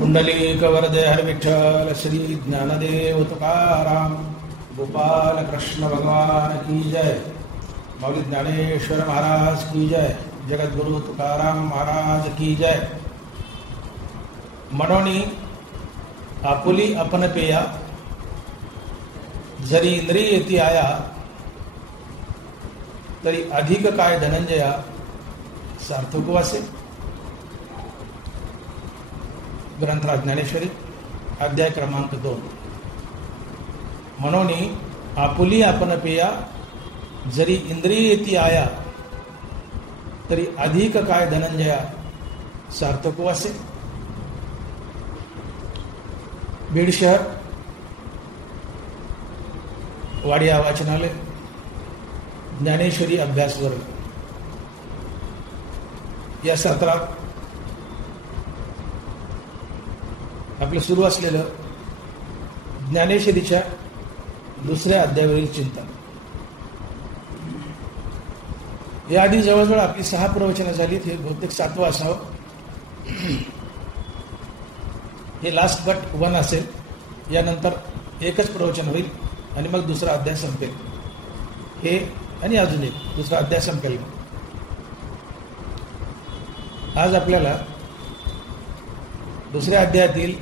पुंडलिक वरदे हर विठ्ठल श्री ज्ञानदेव तुकाराम गोपाल कृष्ण भगवान की जय। मौली ज्ञानेश्वर महाराज की जय। जगद्गुरु तुकाराम महाराज की जय। मनोनी आपुली अपन पेया जरी इंद्रिय येती आया तरी अधिक काय धनंजया सार्थक वासे। ग्रंथराज ज्ञानेश्वरी अध्याय क्रमांक 2। मनोनी आपुली आपण पेया जरी इंद्रिय येती आया तरी अधिक काय धनंजया सार्थक वासे। बीड शहर वाडिया वाचनालय ज्ञानेश्वरी अभ्यास वर्ग या सत्रात आपलं सुरू असलेलं ज्ञानेश्वरीच्या दुसऱ्या अध्यायावरील चिंतन। याआधी जवळजवळ आपली 6 प्रवचनं झालीत। हे बहुतेक 7वं असावं। हे लास्ट बट 1 असेल। यानंतर एकच प्रवचन होईल आणि मग दुसरा अध्याय संपेल। हे आणि अजून एक दुसरा अध्याय संपेल। आज आपल्याला दुसऱ्या अध्यायातील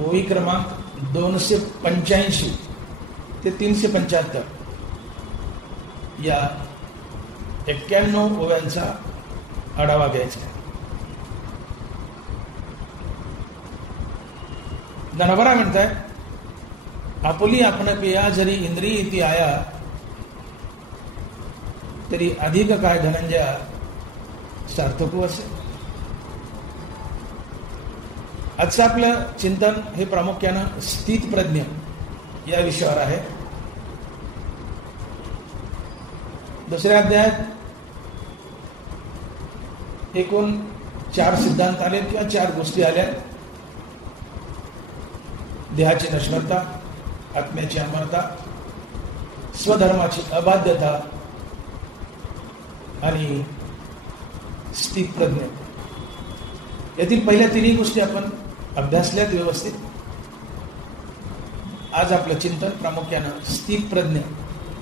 ओवी क्रमांक 285 ते 375 या 91 ओव्यांचा आढावा घ्यायचा आहे। धनवरा म्हणताय आपुली आपण पेया जरी इंद्रिय येती आया तरी अधिक काय धनंजया सार्थक असे। आजचं आपलं चिंतन हे प्रामुख्यानं स्थित प्रज्ञ या विषयावर आहे। दुसऱ्या अध्यायात एकूण 4 सिद्धांत आले किंवा 4 गोष्टी आल्या। देहाची नश्वरता, आत्म्याची अमरता, स्वधर्माची अबाध्यता आणि स्थित प्रज्ञ। यातील पहिल्या 3 गोष्टी आपण अभ्यासल्यात व्यवस्थित। आज आपलं चिंतन प्रामुख्यानं स्थित प्रज्ञ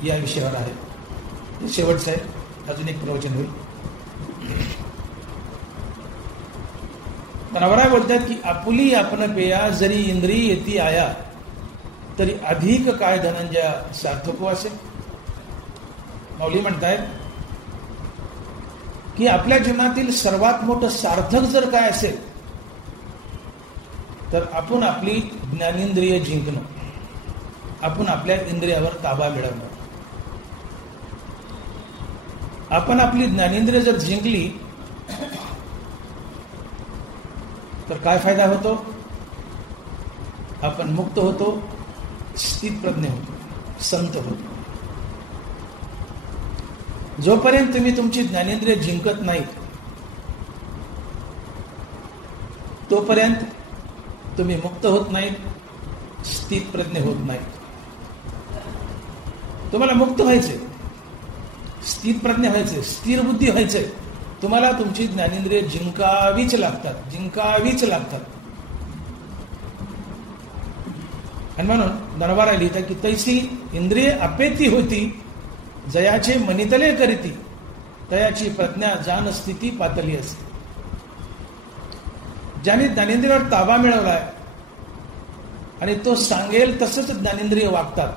या विषयावर आहे। हे शेवटचं आहे। अजून एक प्रवचन होईल। नवरा बोलतात की आपुली आपण पेया जरी इंद्रिय येती आया तरी अधिक काय धनंजया सार्थक असे। माऊली म्हणतायत की आपल्या जीवनातील सर्वात मोठं सार्थक जर काय असेल तर आपण आपली ज्ञानेंद्रिय जिंकणं, आपण आपल्या इंद्रियावर ताबा मिळवणं। आपण आपली ज्ञानेंद्रिय जर जिंकली तर काय फायदा होतो? आपण मुक्त होतो, स्थित प्रज्ञ होतो, संत होतो। जोपर्यंत तुम्ही तुमची ज्ञानेंद्रिय जिंकत नाहीत तोपर्यंत तुम्ही मुक्त होत नाहीत, स्थित प्रज्ञ होत नाहीत। तुम्हाला मुक्त व्हायचे, स्थित प्रज्ञ व्हायचे, स्थिर बुद्धी व्हायचे, तुम्हाला तुमची ज्ञानेंद्रिय जिंकावीच लागतात, जिंकावीच लागतात। आणि म्हणून दरबारा लिहितात की तैसी इंद्रिय अपेती होती जयाचे मनितले करीती तयाची प्रज्ञा जान स्थिती पातली असते। ज्याने ज्ञानेंद्रियावर ताबा मिळवलाय आणि तो सांगेल तसंच ज्ञानेंद्रिय वागतात,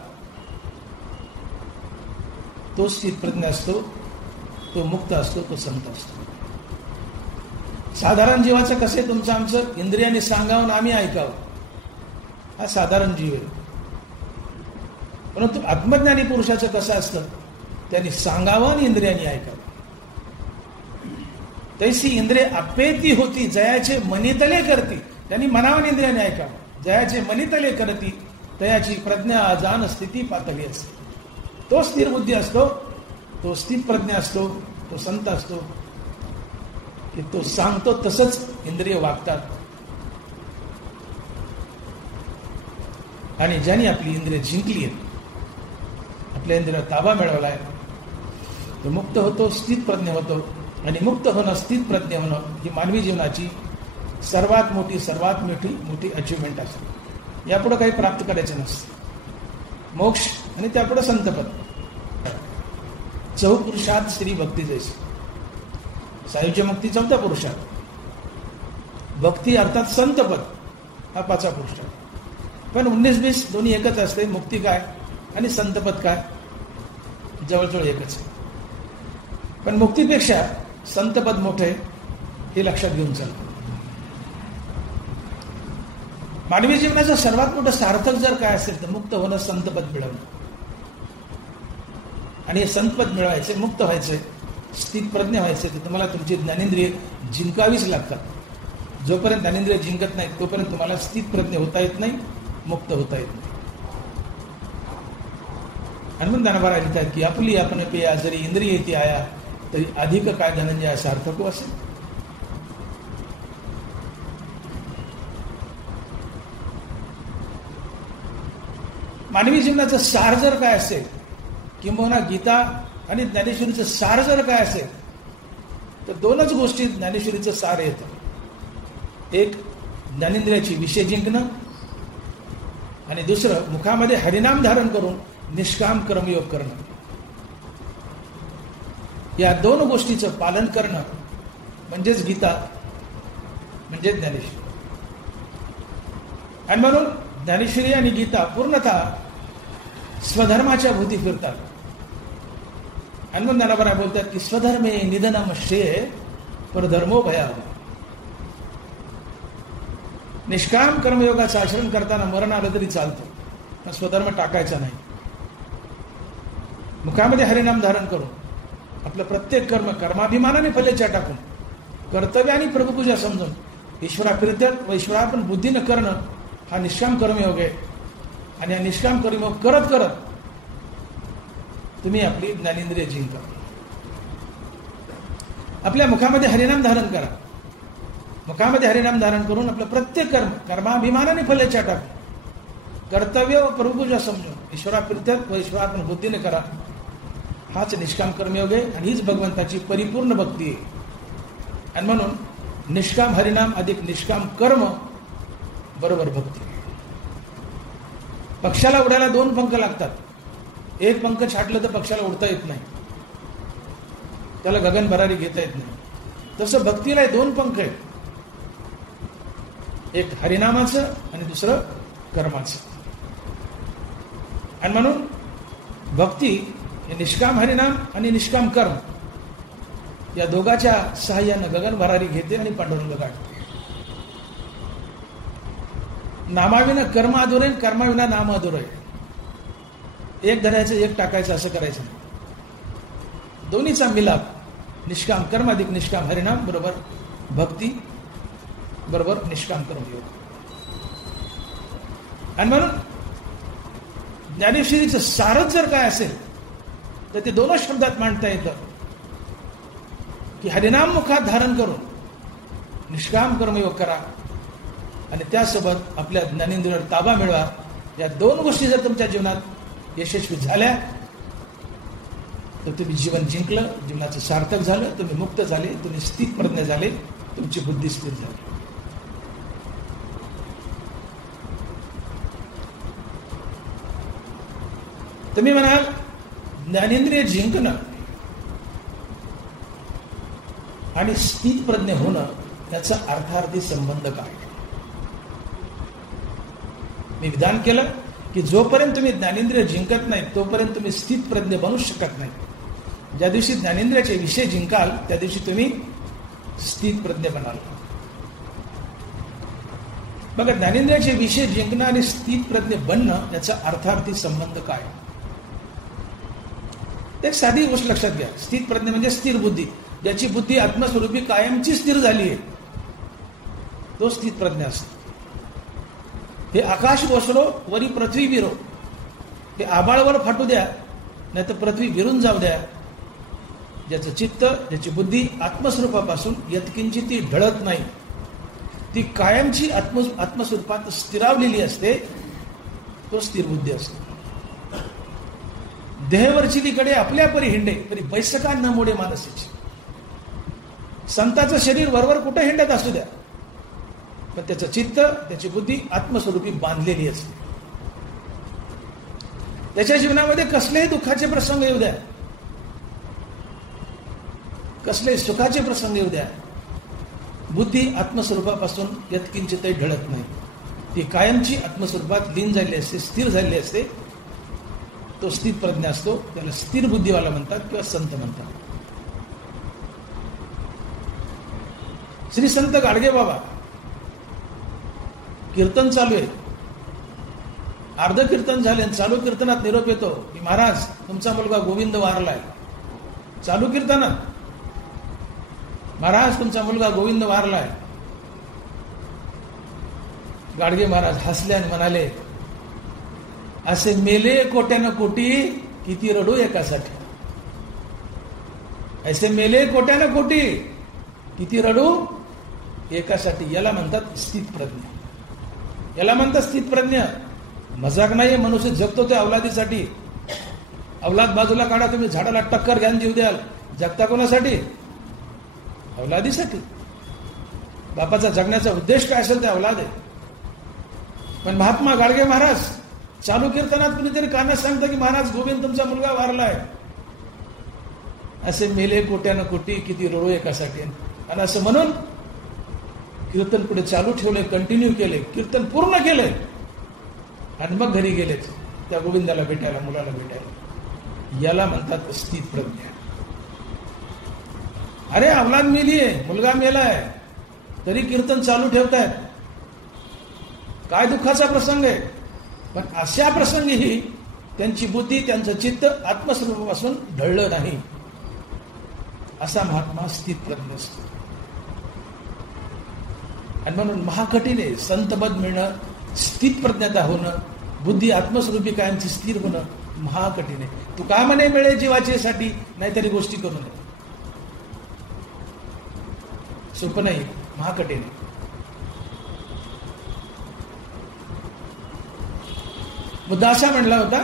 तो स्थित प्रज्ञ असतो, तो मुक्त असतो, तो संत असतो। साधारण जीवाचं कसे तुमचं आमचं इंद्रियाने सांगावं आम्ही ऐकावं, हा साधारण जीव आहे। परंतु आत्मज्ञानी पुरुषाचं कसं असतं? त्यांनी सांगावं आणि इंद्रियाने ऐकावं। तैसी इंद्रिय अपेती होती जयाचे मनितले करती, त्यांनी मनावर इंद्रियाने ऐकावं। जयाचे मनितले करती तयाची प्रज्ञा जान स्थिती पातळी असते। तो स्थिर बुद्धी असतो, तो स्थित प्रज्ञ असतो, तो संत असतो की तो सांगतो तसंच इंद्रिय वागतात। आणि ज्यांनी आपली इंद्रिय जिंकली आहेत, आपल्या इंद्रियावर ताबा मिळवलाय, तो मुक्त होतो, स्थित प्रज्ञ होतो। आणि मुक्त होणं, स्थित प्रज्ञ होणं ही मानवी जीवनाची सर्वात मोठी अचिव्हमेंट असते. यापुढे काही प्राप्त करायचे नसते. मोक्ष आणि त्यापुढे संतपद. चौपुरुषात स्त्री भक्ती जैसी. सायुज्य मुक्ती चौथ्या पुरुषात, भक्ती अर्थात संतपद हा पाचवा पुरुषात. पण 19-20 दोन्ही एकच असते. मुक्ती काय आणि संतपद काय जवळजवळ एकच आहे. पण मुक्तीपेक्षा संतपद मोठे हे लक्षात घेऊन चालतं. मानवी जीवनाचं सर्वात मोठं सार्थक जर काय असेल तर मुक्त होणं, संतपद मिळवणं. आणि हे संतपद मिळवायचे, मुक्त व्हायचे, स्थितप्रज्ञ व्हायचे तर तुम्हाला तुमची ज्ञानेंद्रिय जिंकावीच लागतात. जोपर्यंत ज्ञानेंद्रिय जिंकत नाही तोपर्यंत तुम्हाला स्थितप्रज्ञ होता येत नाही, मुक्त होता येत नाही. हनुमान दानवारा लिहितात की आपली आपण पेया जरी इंद्रिय येते आया तरी अधिक काय धनंजय सार्थक असेल. मानवी जीवनाचं सार जर काय असेल, किंबहुना गीता आणि ज्ञानेश्वरीचं सार जर काय असेल तर दोनच गोष्टी ज्ञानेश्वरीचं सार येतं. एक ज्ञानेंद्रियाची विषय जिंकणं आणि दुसरं मुखामध्ये हरिनाम धारण करून निष्काम कर्मयोग करणं. या दोन गोष्टीचं पालन करणं म्हणजेच गीता, म्हणजे ज्ञानेश्वरी. आणि म्हणून ज्ञानेश्वरी आणि गीता पूर्णतः स्वधर्माच्या भोवती फिरतात. हनुमान दानवारा बोलतात की स्वधर्मे निधनम श्रेय परधर्मो भयावह. निष्काम कर्मयोगाचं आचरण करताना मरण आलं तरी चालतं, पण स्वधर्म टाकायचा नाही. मुखामध्ये हरिनाम धारण करून आपलं प्रत्येक कर्म कर्माभिमानाने फलेच्या टाकून कर्तव्य आणि प्रभुपूजा समजून ईश्वराप्रित्यर्थ व ईश्वरार्पण बुद्धीनं करणं हा निष्काम कर्मयोग आहे. आणि हा निष्काम कर्मयोग करत करत तुम्ही आपली ज्ञानेंद्रिय जिंका. आपल्या मुखामध्ये हरिनाम धारण करा. मुखामध्ये हरिनाम धारण करून आपलं प्रत्येक कर्म कर्माभिमानाने फलेच्या टाकून कर्तव्य व प्रभुपूजा समजून ईश्वराप्रित्यर्थ व ईश्वरार्पण बुद्धीने करा. हाच निष्काम कर्मयोग आहे आणि हीच भगवंताची परिपूर्ण भक्ती आहे. आणि म्हणून निष्काम हरिनाम अधिक निष्काम कर्म बरोबर भक्ती. पक्षाला उडायला दोन पंख लागतात. एक पंख छाटलं तर पक्षाला उडता येत नाही, त्याला गगन भरारी घेता येत नाही. तसं भक्तीला दोन पंख आहेत, एक हरिनामाचं आणि दुसरं कर्माचं. आणि म्हणून भक्ती हे निष्काम हरिनाम आणि निष्काम कर्म या दोघाच्या सहाय्यानं गगन भरारी घेते आणि पांडुरंग गाठते. नामाविना कर्म अधुर आहे, कर्माविना नाम अधुर आहे. एक धरायचं एक टाकायचं असं करायचं नाही. दोन्हीचा मिलाप, निष्काम कर्म अधिक निष्काम हरिनाम बरोबर भक्ती बरोबर निष्काम कर्मयोग. आणि म्हणून ज्ञानेश्वरीचं सारच जर काय असेल तर ते दोनच शब्दात मांडता येतं की हरिनाम मुखात धारण करून निष्काम कर्मयोग करा आणि त्यासोबत आपल्या ज्ञानेंद्रियावर ताबा मिळवा. या दोन गोष्टी जर तुमच्या जीवनात यशस्वी झाल्या तर तुम्ही जीवन जिंकलं, जीवनाचं सार्थक झालं, तुम्ही मुक्त झाले, तुम्ही स्थितप्रज्ञ झाले, तुमची बुद्धी स्थिर झाली. तुम्ही म्हणाल ज्ञानेंद्रिय जिंकणं आणि स्थितप्रज्ञ होणं याचा अर्थार्थी संबंध काय? मी विधान केलं की जोपर्यंत तुम्ही ज्ञानेंद्रिय जिंकत नाही तोपर्यंत तुम्ही स्थितप्रज्ञ बनू शकत नाही. ज्या दिवशी ज्ञानेंद्रियाचे विषय जिंकाल त्या दिवशी तुम्ही स्थितप्रज्ञ बनाल. बघा, ज्ञानेंद्रियाचे विषय जिंकणं आणि स्थितप्रज्ञ बनणं याचा अर्थार्थी संबंध काय? एक साधी गोष्ट लक्षात घ्या. स्थितप्रज्ञ म्हणजे स्थिर बुद्धी, ज्याची बुद्धी आत्मस्वरूपी कायमची स्थिर झाली आहे, तो स्थितप्रज्ञ असतो. हे आकाश कोसळो वरी पृथ्वी विरो, हे आबाळवर फाटू द्या नाही तर पृथ्वी विरून जाऊ द्या, ज्याचं चित्त ज्याची बुद्धी आत्मस्वरूपापासून यत्किंचित ती ढळत नाही, ती कायमची आत्मस्वरूपात स्थिरावलेली असते, तो स्थिर बुद्धी असतो. देहवरची तिकडे आपल्या परी हिंडे तरी बैसका न मोडे मानसीची. संताचं शरीर वरवर कुठे हिंडत असू द्या पण त्याचं चित्त, त्याची बुद्धी आत्मस्वरूपी बांधलेली असते. त्याच्या जीवनामध्ये कसलेही दुःखाचे प्रसंग येऊ द्या, कसले सुखाचे प्रसंग येऊ द्या, बुद्धी आत्मस्वरूपापासून यत्किंचितही ढळत नाही. ती कायमची आत्मस्वरूपात लीन झाली असते, स्थिर झाली असते. तो स्थिर प्रज्ञा असतो, त्याला स्थिर बुद्धिवाला म्हणतात किंवा संत म्हणतात. श्री संत गाडगे बाबा, कीर्तन चालू आहे, अर्ध कीर्तन झाले, चालू कीर्तनात निरोप येतो की महाराज तुमचा मुलगा गोविंद वारलाय. चालू कीर्तनात महाराज तुमचा मुलगा गोविंद वारलाय. गाडगे महाराज हसले आणि म्हणाले, असे मेले कोट्यानं कोटी, किती रडू एकासाठी. ऐसे मेले कोट्यानं कोटी, किती रडू एकासाठी. याला म्हणतात स्थित प्रज्ञा, याला म्हणतात स्थित प्रज्ञा. मजाक नाही. मनुष्य जगतो त्या अवलादीसाठी. अवलाद बाजूला काढा, तुम्ही झाडाला टक्कर घ्यान जीव द्याल, जगता कोणासाठी? अवलादीसाठी. बापाचा जगण्याचा उद्देश काय असेल ते अवलाद आहे. पण महात्मा गाडगे महाराज चालू कीर्तनात कुणीतरी कानात सांगतं की महाराज गोविंद तुमचा मुलगा वारलाय. असे मेले कोट्यानं कोटी, किती रडू एकासाठी. आणि असं म्हणून कीर्तन पुढे चालू ठेवले, कंटिन्यू केले, कीर्तन पूर्ण केलंय आणि मग घरी गेलेत त्या गोविंदाला भेटायला, मुलाला भेटायला. याला म्हणतात स्थित प्रज्ञा. अरे अवलाद मेलीये, मुलगा मेलाय, तरी कीर्तन चालू ठेवतायत. काय दुःखाचा प्रसंग आहे. पण अशा प्रसंगीही त्यांची बुद्धी, त्यांचं चित्त आत्मस्वरूपापासून ढळलं नाही. असा महात्मा स्थित प्रज्ञ असतो. आणि म्हणून महाकठीण आहे संतपद मिळणं, स्थित प्रज्ञता होणं, बुद्धी आत्मस्वरूपी कायमची स्थिर होणं महाकठीण आहे. तू का म्हणे मिळे जीवाचेसाठी, नाहीतरी गोष्टी करू नये. सोपं नाही, महाकठीण आहे. मुद्दा असा म्हणला होता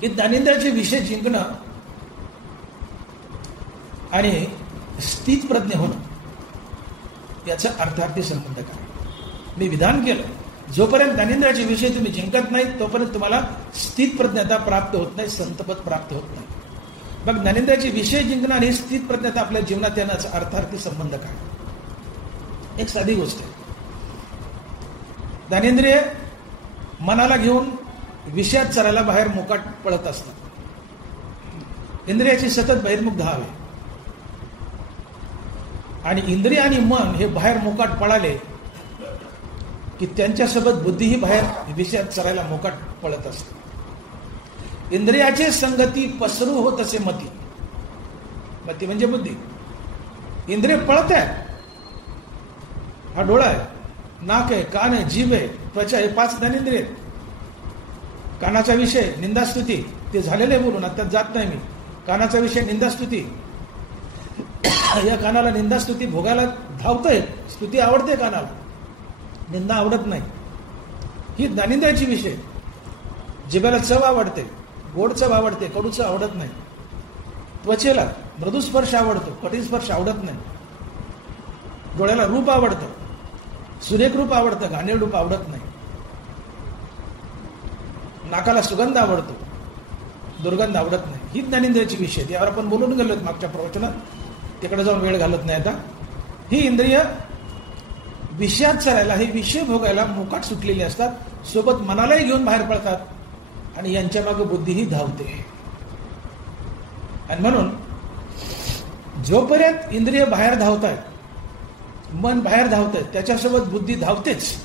की ज्ञानेंद्रियाचे विषय जिंकणं आणि स्थित प्रज्ञ होणं याचा अर्थार्थी संबंध काय. मी विधान केलं, जोपर्यंत ज्ञानेंद्रियाचे विषय तुम्ही जिंकत नाही तोपर्यंत तुम्हाला स्थित प्रज्ञता प्राप्त होत नाही, संतपद प्राप्त होत नाही. मग ज्ञानेंद्रियाचे विषय जिंकणं आणि स्थित प्रज्ञता आपल्या जीवनात येण्याचा अर्थार्थी संबंध काय. एक साधी गोष्ट आहे. ज्ञानेंद्रिय मनाला घेऊन विषयात चरायला बाहेर मोकाट पळत असतात. इंद्रियाची सतत बहिर्मुख धाव आहे. आणि इंद्रिय आणि मन हे बाहेर मोकाट पळाले की त्यांच्यासोबत बुद्धीही बाहेर विषयात चरायला मोकाट पळत असते. इंद्रियाचे संगती पसरू होत असे मती. मती म्हणजे बुद्धी. इंद्रिय पळत आहे. हा डोळा आहे, नाक आहे, कान आहे, जीभ आहे, त्वचा आहे, 5 ज्ञानेंद्रिय. कानाचा विषय निंदास्तुती, ते झालेले बोलून आता जात नाही मी. कानाचा विषय निंदास्तुती. या कानाला निंदास्तुती भोगायला धावतंय. स्तुती आवडते कानाला, निंदा आवडत नाही. ही ज्ञानेंद्रियाची विषय. जिभेला चव आवडते, गोड चव आवडते, कडू चव आवडत नाही. त्वचेला मृदू स्पर्श आवडतो, कठीण स्पर्श आवडत नाही. डोळ्याला रूप आवडतं, सुरेख रूप आवडतं, घाणेरड रूप आवडत नाही. नाकाला सुगंध आवडतो, दुर्गंध आवडत नाही. ही ज्ञानेंद्रियाची विषय. यावर आपण बोलून गेलोत मागच्या प्रवचनात, तिकडे जाऊन वेळ घालत नाही आता. ही इंद्रिय विषयात चरायला, हे विषय भोगायला मोकाट सुटलेले असतात. सोबत मनालाही घेऊन बाहेर पडतात आणि यांच्या मागे बुद्धीही धावते. आणि म्हणून जोपर्यंत इंद्रिय बाहेर धावतायत, मन बाहेर धावतंय, त्याच्यासोबत बुद्धी धावतेच.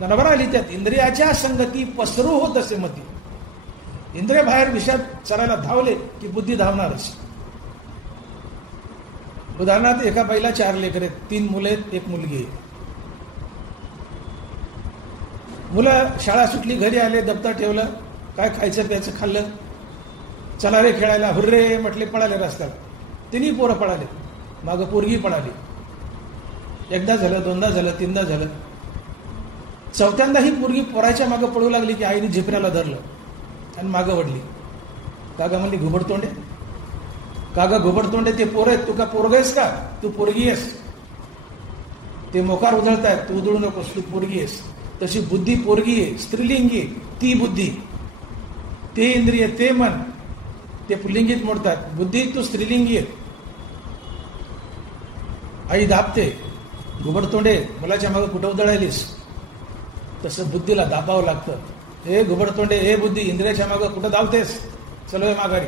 नंबर आली त्यात, इंद्रियाच्या संगती पसरू होत असे मती. इंद्रिय बाहेर विषयात चरायला धावले की बुद्धी धावणारच. उदाहरणार्थ, एका बाईला 4 लेकरं आहेत, 3 मुलं आहेत, 1 मुलगी आहे. मुलं शाळा सुटली, घरी आले, दप्तर ठेवलं, काय खायचं प्यायचं खाल्लं, चला रे खेळायला, हुर्रे म्हटले, पळाले रस्त्यात. 3ही पोरं पळाले, मागं पोरगी पळाली. एकदा झालं, 2दा झालं, 3दा झालं. 4थ्यांदा ही पोरगी पोराच्या मागं पळू लागली की आईने झिपऱ्याला धरलं आणि मागं वडली. कागा म्हणली, घुबड तोंडे, का ग घुबडतोंडे ते पोर आहेत, तू का पोरग आहेस का, तू पोरगी आहेस. ते मोकार उधळतायत, तू उधळू नकोस, तू पोरगी आहेस. तशी बुद्धी पोरगी आहे, स्त्रीलिंगी, ती बुद्धी, ते इंद्रिय, ते मन, ते पुल्लिंगीत मोडतात. बुद्धी तू स्त्रीलिंगी आहे. आई दाबते, घुबडतोंडे मुलाच्या मागे कुठं उधळायलीस. तसं बुद्धीला दाबावं लागतं. हे घुबडतोंडे, हे बुद्धी, इंद्रियाच्या मागे कुठं धावतेस, चलो माघारी.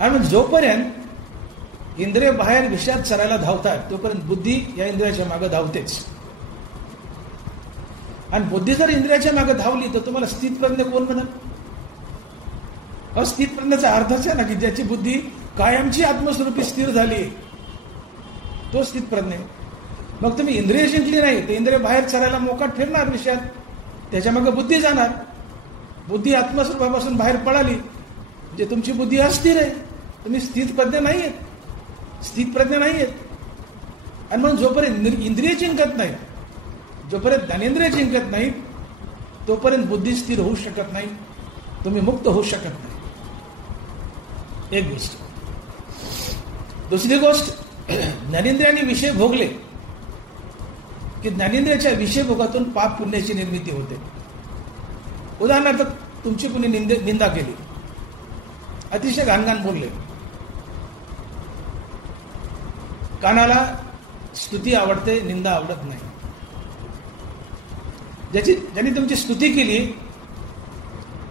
आणि जोपर्यंत इंद्रिय बाहेर विषयात चरायला धावतात, तोपर्यंत बुद्धी या इंद्रियाच्या मागे धावतेच. आणि बुद्धी जर इंद्रियाच्या मागे धावली तर तुम्हाला स्थितप्रज्ञ कोण म्हणा. स्थितप्रज्ञाचा अर्थच आहे ना की ज्याची बुद्धी कायमची आत्मस्वरूपी स्थिर झाली, तो स्थितप्रज्ञ. मग तुम्ही इंद्रिय जिंकली नाही तर इंद्रिय बाहेर चरायला मोकाट फिरणार विषयात, त्याच्या मागे बुद्धी जाणार. बुद्धी आत्मस्वरूपापासून बाहेर पळाली म्हणजे तुमची बुद्धी अस्थिर आहे, तुम्ही स्थितप्रज्ञ नाही आहेत, स्थितप्रज्ञ नाही आहेत. आणि म्हणून जोपर्यंत इंद्रिय जिंकत नाही, जोपर्यंत ज्ञानेंद्रिय जिंकत नाही, तोपर्यंत बुद्धी स्थिर होऊ शकत नाही, तुम्ही मुक्त होऊ शकत नाही. एक गोष्ट. दुसरी गोष्ट, ज्ञानेंद्रियाने विषय भोगले की ज्ञानेंद्रियाच्या विषय भोगातून पाप पुण्याची निर्मिती होते. उदाहरणार्थ तुमची कुणी निंदा केली, अतिशय घाणघाण बोलले, कानाला स्तुती आवडते, निंदा आवडत नाही. ज्यांनी तुमची स्तुती केली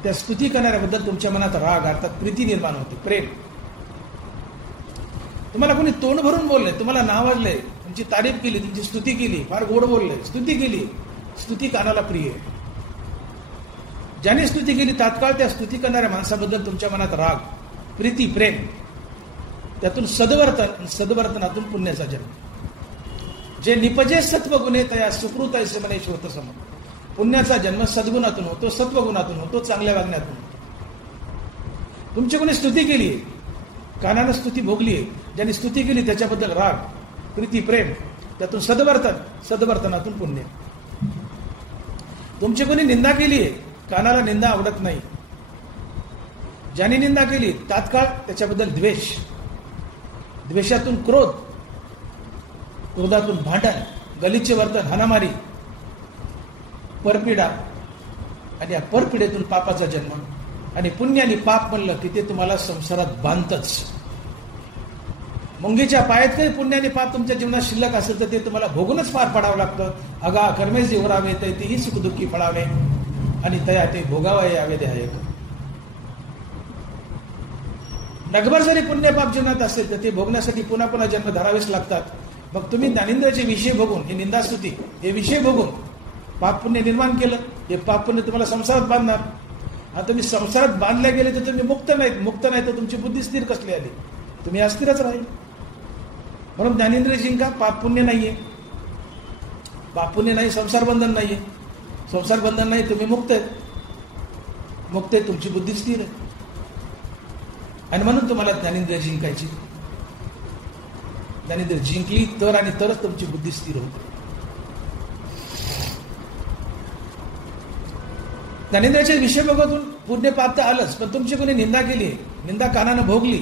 त्या स्तुती करणाऱ्याबद्दल तुमच्या मनात राग अर्थात प्रीती निर्माण होते, प्रेम. तुम्हाला कोणी तोंड भरून बोलले, तुम्हाला नावाजले, तुमची तारीफ केली, तुमची स्तुती केली, फार गोड बोलले, स्तुती केली, स्तुती कानाला प्रिय आहे. ज्याने स्तुती केली तात्काळ त्या स्तुती करणाऱ्या माणसाबद्दल तुमच्या मनात राग, प्रीती, प्रेम, त्यातून सद्वर्तन, सद्वर्तनातून पुण्याचा जन्म. जे निपजे सत्वगुणे तया सुकृत ऐसे म्हणे श्रोत सम. पुण्याचा जन्म सद्गुणातून होतो, सत्वगुणातून होतो, चांगल्या वागण्यातून. तुमची कोणी स्तुती केली, कानानं स्तुती भोगली आहे, ज्यांनी स्तुती केली त्याच्याबद्दल राग, प्रीती, प्रेम, त्यातून सद्वर्तन, सद्वर्तनातून पुण्य. तुमची कोणी निंदा केली आहे, कानाला निंदा आवडत नाही, ज्याने निंदा केली तात्काळ त्याच्याबद्दल द्वेष, द्वेषातून क्रोध, क्रोधातून भांडण, गलिच्छ वर्तन, हाणामारी, परपिडा, आणि या परपिडेतून पापाचा जन्म. आणि पुण्य आणि पाप म्हणलं की ते तुम्हाला संसारात बांधतच. मुंगीच्या पायात काही पुण्य आणि पाप तुमच्या जीवनात शिल्लक असेल तर ते तुम्हाला भोगूनच पार पडावं लागतं. अगा कर्मे जीवरावे तेही सुखदुःखी फळावे आणि तया ते भोगावे यावे द्यावे. नगभर जरी पुण्य पाप जीवनात असेल तर ते भोगण्यासाठी पुन्हा पुन्हा जन्म धरावेच लागतात. मग तुम्ही ज्ञानेंद्रियाचे विषय भोगून, हे निंदास्तुती, हे विषय भोगून पाप पुण्य निर्माण केलं, हे पाप पुण्य तुम्हाला संसारात बांधणार. आता तुम्ही संसारात बांधल्या गेले तर तुम्ही मुक्त नाहीत, मुक्त नाही तर तुमची बुद्धी स्थिर कसली आली, तुम्ही अस्थिरच राहील. म्हणून ज्ञानेंद्रिय जिंका, पाप पुण्य नाहीये, पाप पुण्य नाही, संसार बंधन नाहीये, संसार बंधन नाही, तुम्ही मुक्त आहेत, मुक्त आहे, तुमची बुद्धी स्थिर आहे. आणि म्हणून तुम्हाला ज्ञानेंद्रिय जिंकायची. ज्ञानेंद्रिय जिंकली तर आणि तरच तुमची बुद्धी स्थिर होते. ज्ञानेंद्रियाचे विषय बघून पुण्य पाप तर आलंच, पण तुमची कोणी निंदा केली, निंदा कानानं भोगली,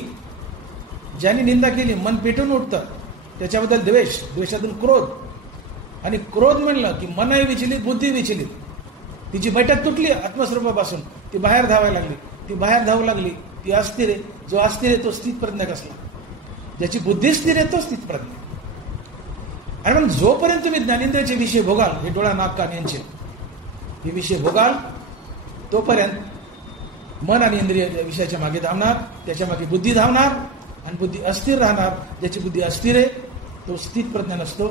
ज्यांनी निंदा केली मन पेटून उठतं, त्याच्याबद्दल द्वेष, द्वेषातून क्रोध, आणि क्रोध म्हणलं की मनही विचलित, बुद्धी विचलित, तिची बैठक तुटली आत्मस्वरूपापासून, ती बाहेर धावायला लागली, ती बाहेर धावू लागली, ती अस्थिर आहे. जो अस्थिर आहे तो स्थितप्रज्ञ कसला, ज्याची बुद्धी स्थिर आहे तो स्थितप्रज्ञ. आणि म्हणून जोपर्यंत तुम्ही ज्ञानेंद्रियाचे विषय भोगाल, हे डोळा नाक कान यांचे हे विषय भोगाल, तोपर्यंत मन आणि इंद्रिय विषयाच्या मागे धावणार, त्याच्या मागे बुद्धी धावणार, आणि बुद्धी अस्थिर राहणार. ज्याची बुद्धी अस्थिर आहे तो स्थितप्रज्ञ नसतो,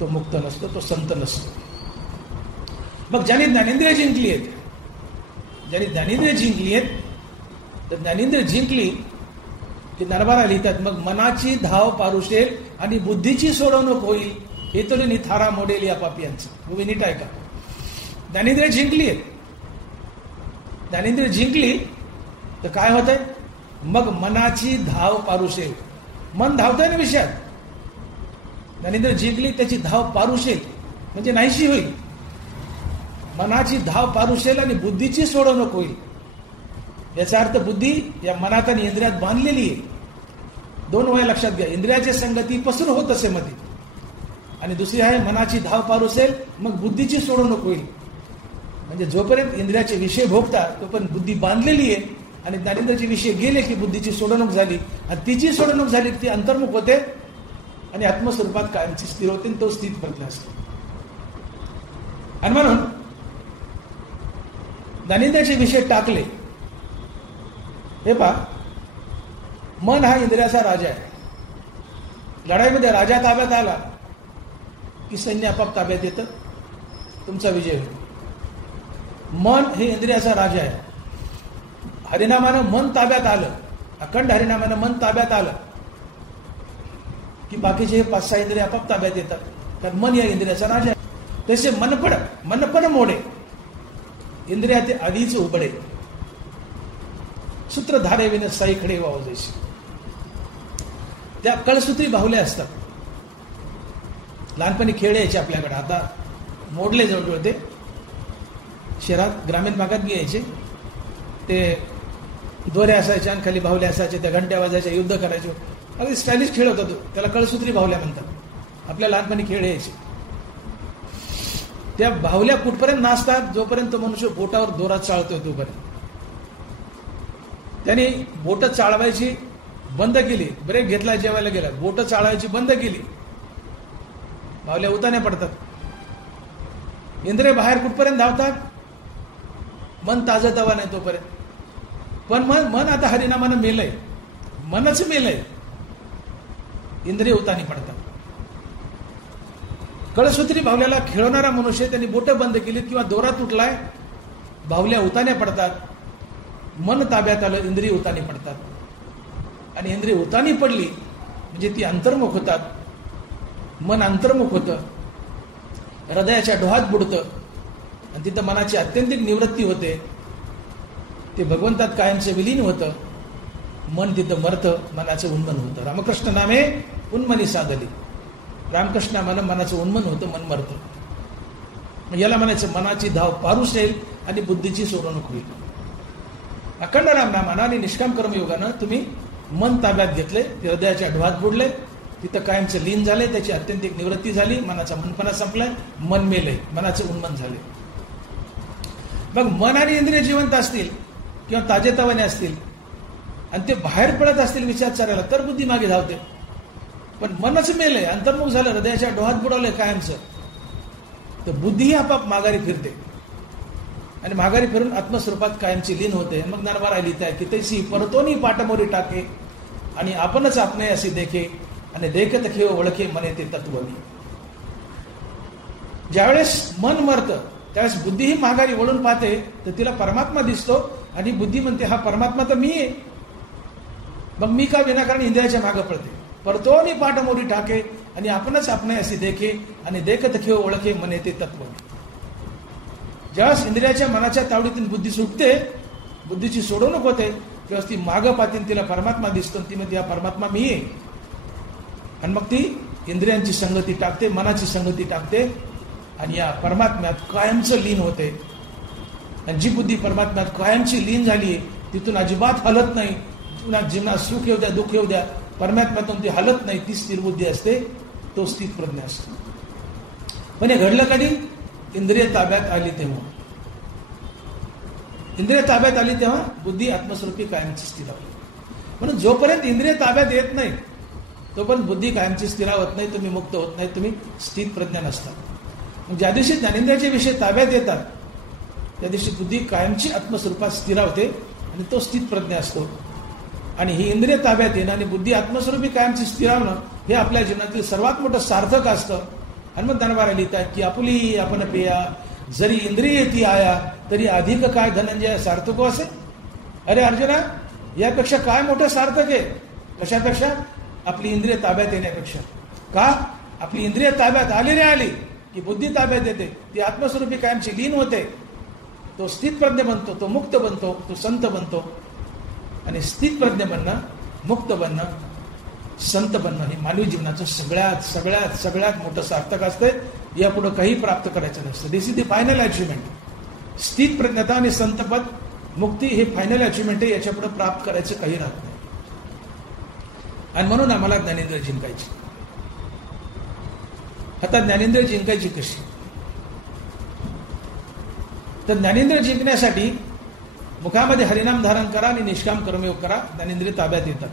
तो मुक्त नसतो, तो संत नसतो. मग ज्याने ज्ञानेंद्रिय जिंकली आहेत, ज्याने ज्ञानेंद्रिय जिंकली आहेत, तर ज्ञानेंद्रिय जिंकली की नरबारा लिहितात, मग मनाची धाव पारुशेल आणि बुद्धीची सोडवणूक होईल, हे तो निथारा मोडेल या पापियांचं. तुम्ही नीट ऐका, ज्ञानेंद्रिय जिंकली आहेत, ज्ञानेंद्रिय जिंकली तर काय होतंय, मग मनाची धाव पारुशेल, मन धावतंय ना विषयात. ज्ञानेंद्रिय जिंकली, त्याची धाव पारुशेल म्हणजे नाहीशी होईल. मनाची धाव पारुशेल आणि बुद्धीची सोडवणूक होईल. याचा अर्थ बुद्धी या मनात आणि इंद्रियात बांधलेली आहे. 2 वय लक्षात घ्या. इंद्रियाची संगती पसरू होत असे मध्ये, आणि दुसरी आहे मनाची धाव पार असेल मग बुद्धीची सोडवणूक होईल. म्हणजे जोपर्यंत इंद्रियाचे विषय भोगता तोपर्यंत बुद्धी बांधलेली आहे, आणि ज्ञानेंद्रियाचे विषय गेले की बुद्धीची सोडवणूक झाली, आणि तिची सोडवणूक झाली ती अंतर्मुख होते आणि आत्मस्वरूपात कायमची स्थिर होते, आणि तो स्थित प्रज्ञा असतो. आणि म्हणून ज्ञानेंद्रियाचे विषय टाकले. हे पहा, मन हा इंद्रियाचा राजा आहे. लढाईमध्ये राजा ताब्यात आला की सैन्य आपाप ताब्यात येतं, तुमचा विजय होईल. मन हे इंद्रियाचा राजा आहे. हरिनामानं मन ताब्यात आलं, अखंड हरिनामानं मन ताब्यात आलं की बाकीचे हे 5-6 इंद्रिय आपाप ताब्यात येतात, कारण मन या इंद्रियाचा राजा आहे. तसे मनपण मोडे इंद्रिया ते आधीच उबडे, सूत्रधारे विन साई खडे वाव जैसे. त्या कळसूत्री बाहुल्या असतात. लहानपणी खेळ यायचे आपल्याकडे, आता मोडले जवळजवळ. ते शहरात ग्रामीण भागात घ्यायचे, ते दोऱ्या असायच्या आणि खाली बाहुल्या असायच्या, त्या घंट्या वाजायच्या, युद्ध करायचे. अगदी स्टायलिश खेळ होता तो, त्याला कळसूत्री बाहुल्या म्हणतात. आपल्या लहानपणी खेळ यायचे. त्या बाहुल्या कुठपर्यंत नाचतात, जोपर्यंत मनुष्य बोटावर दोरा चाळतोय तोपर्यंत. त्यांनी बोट चाळवायची बंद केली, ब्रेक घेतला, जेवायला गेला, बोट चाळवायची बंद केली, बाहुल्या उताने पडतात. इंद्रिय बाहेर कुठपर्यंत धावतात, मन ताजं तवा नाही तोपर्यंत. पण मन आता हरिनामानं मेलंय, मनच मेलंय, इंद्रिय उतानी पडतात. कळसूत्री बाहुल्याला खेळवणारा मनुष्य, त्यांनी बोटं बंद केली किंवा दोरा तुटलाय, बाहुल्या उताने पडतात. मन ताब्यात आलं, इंद्रिय उतानी पडतात. आणि इंद्रिय उतानी पडली म्हणजे ती अंतर्मुख होतात. मन अंतर्मुख होतं, हृदयाच्या डोहात बुडतं, आणि तिथं मनाची अत्यंतिक निवृत्ती होते. ते भगवंतात कायमचे विलीन होतं. मन तिथं मरतं, मनाचं उन्मन होतं. रामकृष्ण नामे उन्मनी साधली. रामकृष्णामानं मनाचं उन्मन होतं, मन मरतं. याला म्हणायचं मनाची धाव पारूस येईल आणि बुद्धीची सोडवणूक होईल. अखंड रामनामानं आणि निष्काम कर्मयोगानं तुम्ही मन ताब्यात घेतले, हृदयाच्या डोहात बुडले, तिथं कायमचं लीन झाले, त्याची अत्यंतिक निवृत्ती झाली, मनाचा मनपणा संपलाय, मन मेलय, मनाचे उन्मन झाले. मग मन आणि इंद्रिय जिवंत असतील किंवा ताजेतवाने असतील आणि ते बाहेर पडत असतील विचार करायला, तर बुद्धी मागे धावते. पण मनच मेलय, अंतर्मुख झालं, हृदयाच्या डोहात बुडवलंय कायमचं, तर बुद्धीही आपाप माघारी फिरते, आणि माघारी फिरून आत्मस्वरूपात कायमची लीन होते. मग ज्ञानवार लिहित आहे की तैसी परतोनी पाटमोरी टाके आणि आपणच आपणे असे देखे आणि देखत खेळ ओळखे मने ते तत्वनी. ज्यावेळेस मन मरतं त्यावेळेस बुद्धीही माघारी वळून पाहते, तर तिला परमात्मा दिसतो, आणि बुद्धी म्हणते हा परमात्मा तर मी आहे. मग मी का विनाकारण इंद्रियाच्या मागे पडते. परतोनी पाटमोरी टाके आणि आपणच आपणे असे देखे आणि देखत खेळ ओळखे मने ते तत्वनी. ज्यावेळेस इंद्रियाच्या मनाच्या तावडीतून बुद्धी सुटते, बुद्धीची सोडवणूक होते, तेव्हा ती मागं पाहते, तिला परमात्मा दिसतो, ती म्हणते हा परमात्मा मी आहे. आणि मग ती इंद्रियांची संगती टाकते, मनाची संगती टाकते, आणि या परमात्म्यात कायमचं लीन होते. आणि जी बुद्धी परमात्म्यात कायमची लीन झाली तिथून अजिबात हलत नाही. जीवनात सुख येऊ द्या, दुःख येऊ द्या, परमात्म्यातून ती हलत नाही, ती स्थिर बुद्धी असते, तो स्थित प्रज्ञा असतो. पण हे घडलं कधी? इंद्रिय ताब्यात आली तेव्हा. इंद्रिय ताब्यात आली तेव्हा बुद्धी आत्मस्वरूपी कायमची स्थिरावली. म्हणून जोपर्यंत इंद्रिय ताब्यात येत नाही तोपर्यंत बुद्धी कायमची स्थिरावत नाही, तुम्ही मुक्त होत नाही, तुम्ही स्थित प्रज्ञा नसतात. ज्या दिवशी ज्ञानेंद्रियाचे विषय ताब्यात येतात त्या दिवशी बुद्धी कायमची आत्मस्वरूपात स्थिरावते, आणि तो स्थित प्रज्ञा असतो. आणि ही इंद्रिय ताब्यात येणं आणि बुद्धी आत्मस्वरूपी कायमची स्थिरावणं हे आपल्या जीवनातील सर्वात मोठं सार्थक असतं. हनुमंत ज्ञानवार लिहितात की आपुली आपण पेया जरी इंद्रिय ती आया तरी अधिक काय धनंजय सार्थको असे. अरे अर्जुना, यापेक्षा काय मोठं सार्थक आहे? कशापेक्षा? आपली इंद्रिय ताब्यात येण्यापेक्षा. का? आपली इंद्रिय ताब्यात आली रे आली की बुद्धी ताब्यात येते, ती आत्मस्वरूपी कायमची लीन होते, तो स्थित प्रज्ञ बनतो, तो मुक्त बनतो, तो संत बनतो. आणि स्थित प्रज्ञ बनणं, मुक्त बनणं, संत बनणं हे मानवी जीवनाचं सगळ्यात सगळ्यात सगळ्यात मोठं सार्थक असतंय. यापुढे काही प्राप्त करायचं नसतं. दिस इज द फायनल अचिव्हमेंट. स्थित प्रज्ञता आणि संतपद मुक्ती हे फायनल अचिव्हमेंट आहे, याच्या पुढे प्राप्त करायचं काही राहत नाही. आणि म्हणून आम्हाला ज्ञानेंद्रिय जिंकायची. आता ज्ञानेंद्रिय जिंकायची कशी? तर ज्ञानेंद्रिय जिंकण्यासाठी मुखामध्ये हरिनाम धारण करा आणि निष्काम कर्मयोग करा, ज्ञानेंद्रिय ताब्यात येतात.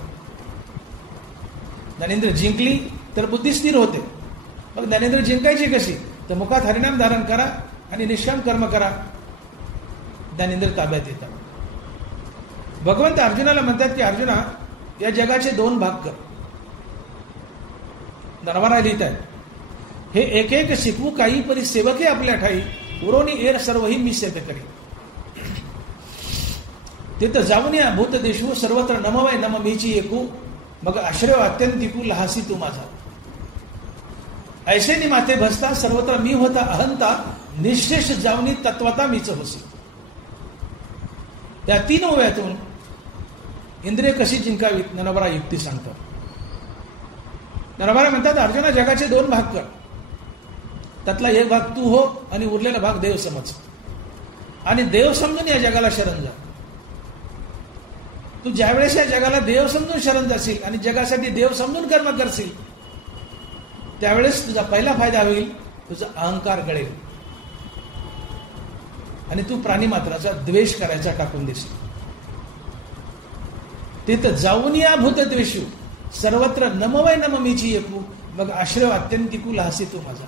ज्ञानेंद्रिय जिंकली तर बुद्धी स्थिर होते. मग ज्ञानेंद्रिय जिंकायची कशी? तर मुखात हरिनाम धारण करा आणि निष्काम कर्म करा, ज्ञानेंद्रिय ताब्यात येतात. भगवंत अर्जुनाला म्हणतात की अर्जुना, या जगाचे 2 भाग कर. नरवारा लिहित आहेत, हे एक एक शिकवू काही परी सेवके आपल्या ठाई, उरोनी एर सर्वही मी सेवे करी. तिथं जाऊन या भूत देशू सर्वत्र नमवय नम मीची एकू, मग आश्रय अत्यंतिकू लहासी तू माझा. ऐसे नि माथे भसता सर्वत्र मी होता अहंता, निशेष जाऊनी तत्वता मीच होसी. त्या 3 ओव्यातून इंद्रिय कशी जिंकावीत नरवारा युक्ती सांगतात. नरवारा म्हणतात, अर्जुना जगाचे 2 भाग कर. त्यातला एक भाग तू हो आणि उरलेला भाग देव समज. आणि देव समजून या जगाला शरण जा. तू ज्यावेळेस या जगाला देव समजून शरण जाशील आणि जगासाठी देव समजून कर्म करशील, त्यावेळेस तुझा पहिला फायदा होईल, तुझा अहंकार गळेल आणि तू प्राणीमात्राचा द्वेष करायचा टाकून देशील. तिथं जाऊन या भूत द्वेषू सर्वत्र नमवय नम मीची एकू, मग आश्रय अत्यंतिकू लहासी तू माझा.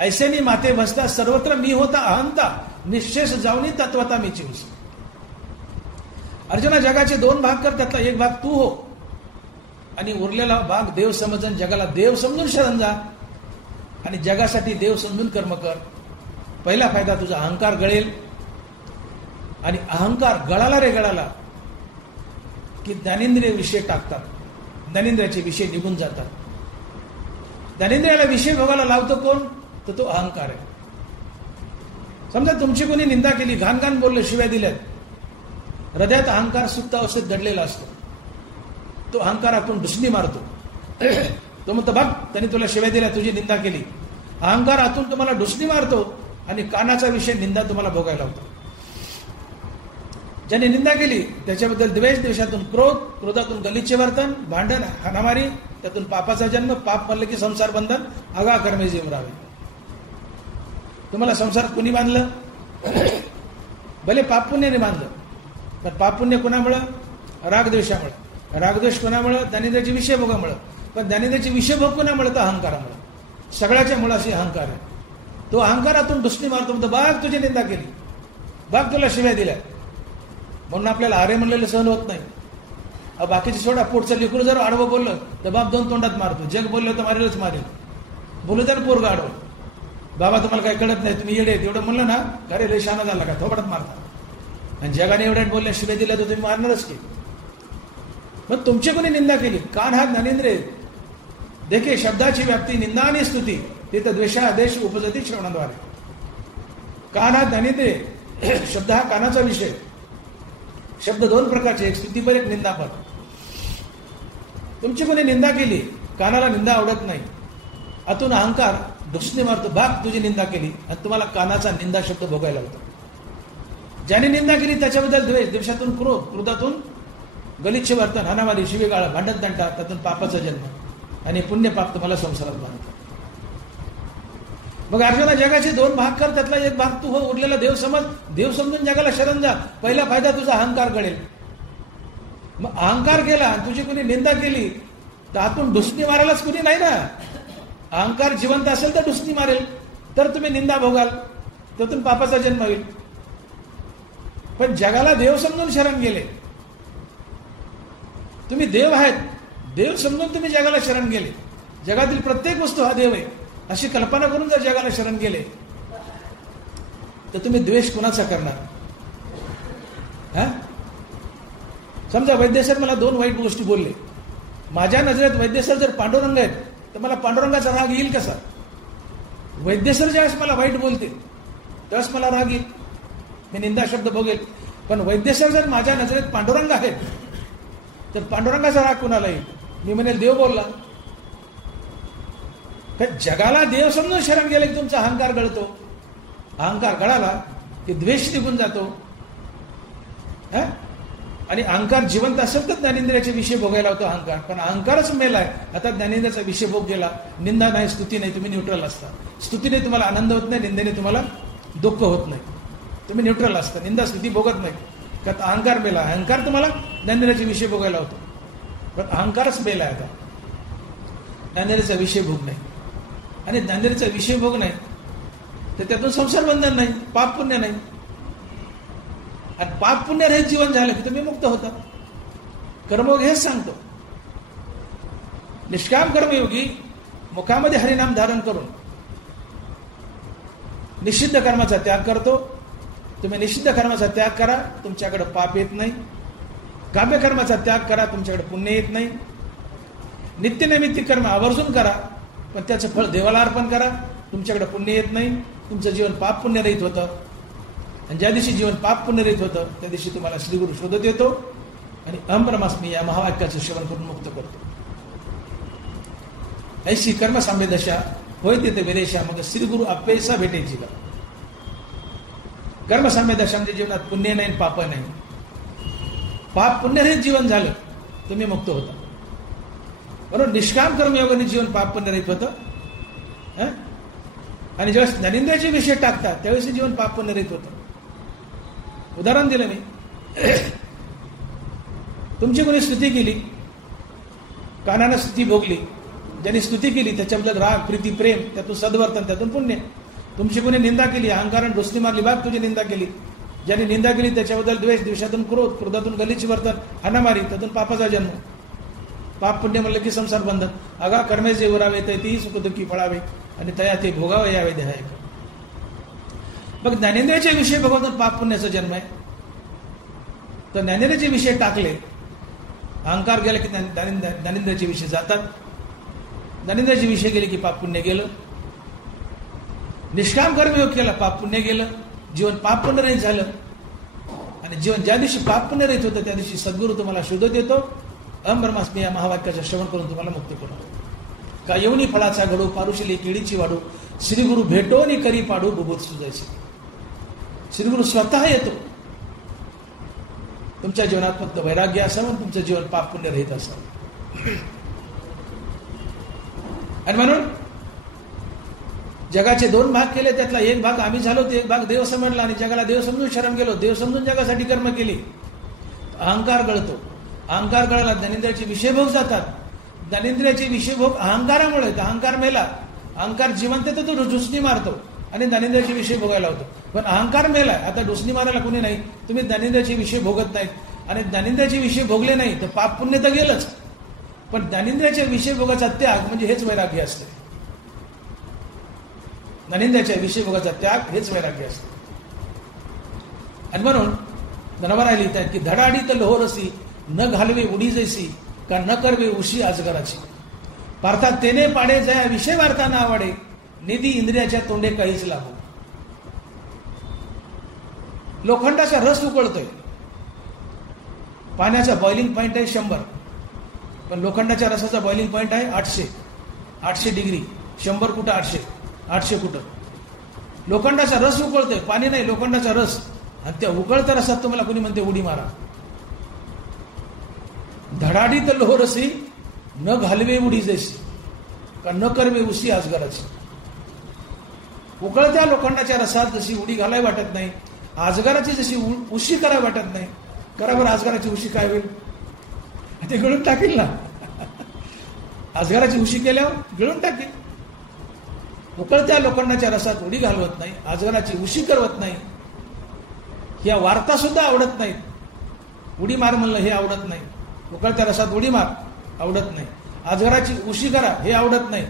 ऐसेनी माते बसता सर्वत्र मी होता अहंता, निशेष जाऊनी तत्वता मीची होसी. अर्जुना जगाचे 2 भाग कर, त्यातला एक भाग तू हो आणि उरलेला भाग देव समजून जगाला देव समजून शरण जा आणि जगासाठी देव समजून कर्म कर. पहिला फायदा तुझा अहंकार गळेल. आणि अहंकार गळाला रे गळाला की ज्ञानेंद्रिय विषय टाकतात, ज्ञानेंद्रियाचे विषय निघून जातात. ज्ञानेंद्रियाला विषय भोगायला लावतो कोण? तर तो अहंकार आहे. समजा तुमची कोणी निंदा केली, घाण घाण बोललं, शिव्या दिल्यात, हृदयात अहंकार सुप्त अवस्थेत दडलेला असतो. तो अहंकारातून डुसणी मारतो. तो म्हणतो बघ, त्यांनी तुला शिव्या दिल्या, तुझी निंदा केली. अहंकारातून तुम्हाला डुसणी मारतो आणि कानाचा विषय निंदा तुम्हाला भोगायला होतो. ज्याने निंदा केली त्याच्याबद्दल द्वेष, द्वेषातून क्रोध, क्रोधातून गलिच्छ वर्तन, भांडण, हाणामारी, त्यातून पापाचा जन्म, पाप म्हणलं की संसार बंधन, आगा कर्मे जीव राहावे. तुम्हाला संसार कुणी बांधलं? भले पाप पुण्याने बांधलं, पण पाप पुण्य कुणामुळं? रागद्वेषामुळे. रागद्वेष कोणामुळं? ज्ञानेंद्रियाचे विषय भोगामुळं. पण ज्ञानेंद्रियाचे विषय भोग कोणामुळं? तर अहंकारामुळं. सगळ्याच्या मुळाशी अहंकार आहे. तो अहंकारातून डुसणी मारतो, म्हणतो बाग तुझी निंदा केली, बाग तुला शिव्या दिल्या, म्हणून आपल्याला आरे म्हणलेलं सहन होत नाही. बाकीचे सोडा, पोटचं लेकरू जर आडवं बोललं तर बाप 2 तोंडात मारतो. जग बोललं तर मारेलच मारेल. बोलू द्या ना पोरगा आडवं, बाबा तुम्हाला काही कळत नाही, तुम्ही येडे एवढं म्हणलं ना, अरे लय शहाणा झाला का, थोबडत मारता. आणि जगाने एवढ्या बोलल्या शिव्या दिल्या तर तुम्ही मारणारच की. मग तुमची कोणी निंदा केली, कान हा ज्ञानेंद्रिय देखे शब्दाची व्याप्ती निंदा आणि स्तुती, तिथं द्वेषादेश उपजती श्रवणाद्वारे. कान हा ज्ञानेंद्रिय, शब्द हा कानाचा विषय. शब्द 2 प्रकारचे, एक स्तुतीपर, एक निंदापर. तुमची कोणी निंदा केली, कानाला निंदा आवडत नाही, आतून अहंकार डुसणी मारतो, बाप तुझी निंदा केली, आणि तुम्हाला कानाचा निंदा शब्द भोगायला होतो. ज्याने निंदा केली त्याच्याबद्दल द्वेष, द्वेषातून क्रोध, क्रोधातून गलिच्छ वर्तन, हाणामारी, शिवीगाळ, भांडण तंटा, त्यातून पापाचा जन्म आणि पुण्यपाप तुम्हाला संसारात बांधतो. मग अर्जुना जगाचे 2 भाग कर, त्यातला एक भाग तू हो, उरलेला देव समज. देव समजून जगाला शरण जा. पहिला फायदा तुझा अहंकार गळेल. मग अहंकार गेला आणि तुझी कोणी निंदा केली तर आतून डुसणी मारायलाच कुणी नाही ना. अहंकार जिवंत असेल तर डुसणी मारेल, तर तुम्ही निंदा भोगाल, त्यातून पापाचा जन्म होईल. पण जगाला देव समजून शरण गेले, तुम्ही देव आहेत, देव समजून तुम्ही जगाला शरण गेले, जगातील प्रत्येक वस्तू हा देव आहे अशी कल्पना करून जर जगाला शरण गेले तर तुम्ही द्वेष कुणाचा करणार? समजा वैद्यसर मला 2 वाईट गोष्टी बोलले, माझ्या नजरेत वैद्यसर जर पांडुरंग आहेत तर मला पांडुरंगाचा राग येईल कसा? वैद्यसर ज्यावेळेस मला वाईट बोलते त्यावेळेस मला राग येईल, मी निंदा शब्द भोगेल. पण वैद्यसर जर माझ्या नजरेत पांडुरंग आहेत तर पांडुरंगाचा राग कुणाला येईल? मी म्हणेल देव बोलला. तर जगाला देव समजून शरण गेले की तुमचा अहंकार गळतो. अहंकार गळाला की द्वेष निघून जातो आणि अहंकार जिवंत असेल तर ज्ञानेंद्रियाचे विषय भोगायला होतो अहंकार, पण अहंकारच मेलाय. आता ज्ञानेंद्रियाचा विषय भोग गेला. निंदा नाही, स्तुती नाही, तुम्ही न्यूट्रल असता. स्तुतीने तुम्हाला आनंद होत नाही, निंदेने तुम्हाला दुःख होत नाही, तुम्ही न्यूट्रल असता. निंदा स्तुती भोगत नाही, का अहंकार मेला. अहंकार तुम्हाला ज्ञानेंद्रियाचे विषय भोगायला होतो, पण अहंकारच मेलाय. आता ज्ञानेंद्रियाचा विषय भोग नाही, आणि ज्ञानेंद्रियाचा विषय भोग नाही तर त्यातून संसार बंधन नाही, पाप पुण्य नाही. आणि पाप पुण्य रहित जीवन झालं की तुम्ही मुक्त होता. कर्मयोग हेच सांगतो. निष्काम कर्मयोगी मुखामध्ये हरिनाम धारण करून निषिद्ध कर्माचा त्याग करतो. तुम्ही निषिद्ध कर्माचा त्याग करा, तुमच्याकडे पाप येत नाही. काम्य कर्माचा त्याग करा, तुमच्याकडे पुण्य येत नाही. नित्यनैमित्तिक कर्म आवर्जून करा, पण त्याचं फळ देवाला अर्पण करा, तुमच्याकडे पुण्य येत नाही. तुमचं जीवन पाप पुण्य रहित होतं. आणि ज्या दिवशी जीवन पाप पुण्य रहित होतं त्या दिवशी तुम्हाला श्रीगुरु शोधत येतो आणि अहम ब्रह्मास्मी या महावाक्याचं श्रवण करून मुक्त करतो. ऐशी कर्मसाम्य दशा होय तिथे विरेशा, मग श्रीगुरु अपेसा भेटायची का. कर्मसाम्य दशा म्हणजे जीवनात पुण्य नाही, पाप नाही. पाप पुण्यरहित जीवन झालं तुम्ही मुक्त होता. बरोबर. निष्काम कर्मयोगाने जीवन पाप पुण्यरहित होतं. आणि जेव्हा ज्ञानेंद्रियाचे विषय टाकतात त्यावेळेस जीवन पाप पुण्यरहित होतं. उदाहरण दिलं मी. तुमची कोणी स्तुती केली, कानानं स्तुती भोगली, ज्यांनी स्तुती केली त्याच्याबद्दल राग, प्रीती, प्रेम, त्यातून सद्वर्तन, त्यातून पुण्य. तुमची कोणी निंदा केली, अहंकाराने डोसणी मारली, बाग तुझी निंदा केली. ज्यांनी निंदा केली त्याच्याबद्दल द्वेष, द्वेषातून क्रोध, क्रोधातून गलिच्छ वर्तन, हाणामारी, त्यातून पापाचा जन्म. पाप पुण्य म्हणलं की संसार बंधन. अगा कर्मे जे उरावे तेही सुखदुःखी फळावे, आणि तया ते भोगावे यावे देहाय. मग ज्ञानेंद्रियाचे विषय भगवंतन पाप पुण्याचा जन्म आहे. तर ज्ञानेंद्रियाचे विषय टाकले, अहंकार गेला की ज्ञानेंद्रियाचे विषय जातात. ज्ञानेंद्रियाचे विषय गेले की पाप पुण्य गेलं. निष्काम कर्मयोग केला, पाप पुण्य गेलं. जीवन पाप पुण्य रहित झालं. आणि जीवन ज्या दिवशी पाप पुण्य रहित होतं त्या दिवशी सद्गुरू तुम्हाला शोधत येतो. अहम ब्रह्मास्मी या महावाक्याचं श्रवण करून तुम्हाला मुक्त करतो. का येऊनी फळाचा घडू, पारुशिली केळीची वाढू, श्रीगुरु भेटोनी करी पाडू बुबुत सुजायची. श्रीगुरु स्वतः येतो. तुमच्या जीवनात फक्त वैराग्य असावं, तुमचं जीवन पाप पुण्य रहित असावं. आणि म्हणून जगाचे दोन भाग केले, त्यातला एक भाग आम्ही झालो, ते एक भाग देव समजला आणि जगाला देव समजून शरण गेलो. देव समजून जगासाठी कर्म केली. अहंकार गळतो. अहंकार गळाला ज्ञानेंद्रियाचे विषय भोग जातात. ज्ञानेंद्रियाचे विषय भोग अहंकारामुळे. अहंकार मेला. अहंकार जिवंत तर तो डुसणी मारतो आणि ज्ञानेंद्रियाचे विषय भोगायला होतो. पण अहंकार मेलाय. आता डुसणी मारायला कोणी नाही. तुम्ही ज्ञानेंद्रियाचे विषय भोगत नाहीत, आणि ज्ञानेंद्रियाचे विषय भोगले नाही तर पाप पुण्य तर गेलंच. पण ज्ञानेंद्रियाच्या विषय भोगाचा त्याग म्हणजे हेच वैराग्य असते. ज्ञानेंद्रियाच्या विषय भोगाचा त्याग हेच वैराग्य असते. आणि म्हणून धनवराय लिहितात की धडाडी तर लोहरसी, न घालवे उडी जैसी, का न करवे उशी अजगराची. पार्थात तेने पाडे जया विषय वार्ता ना आवडे, निधी इंद्रियाच्या तोंडे काहीच लागू. लोखंडाचा रस उकळतोय. पाण्याचा बॉइलिंग पॉइंट आहे 100, पण लोखंडाच्या रसाचा बॉइलिंग पॉइंट आहे 800 डिग्री. 100 कुठं, 800 कुठं. लोखंडाचा रस उकळतोय, पाणी नाही, लोखंडाचा रस. आणि त्या उकळत्या रसात तुम्हाला कोणी म्हणते उडी मारा. धडाडी तर लोहरसी, न घालवे उडी जैसी, का न करवे उशी अजगराची. उकळत्या लोखंडाच्या रसात जशी उडी घालाय वाटत नाही, अजगराची जशी उशी कराय वाटत नाही. बरं अजगराची उशी काय होईल, ते गिळून टाकेल ना. अजगराची उशी केल्यावर गिळून टाकेल. उकळत्या लोखंडाच्या रसात उडी घालवत नाही, अजगराची उशी करवत नाही. या वार्ता सुद्धा आवडत नाहीत. उडी मार म्हणलं हे आवडत नाही. उकळत्या रसात उडी मार आवडत नाही. अजगराची उशी करा हे आवडत नाही.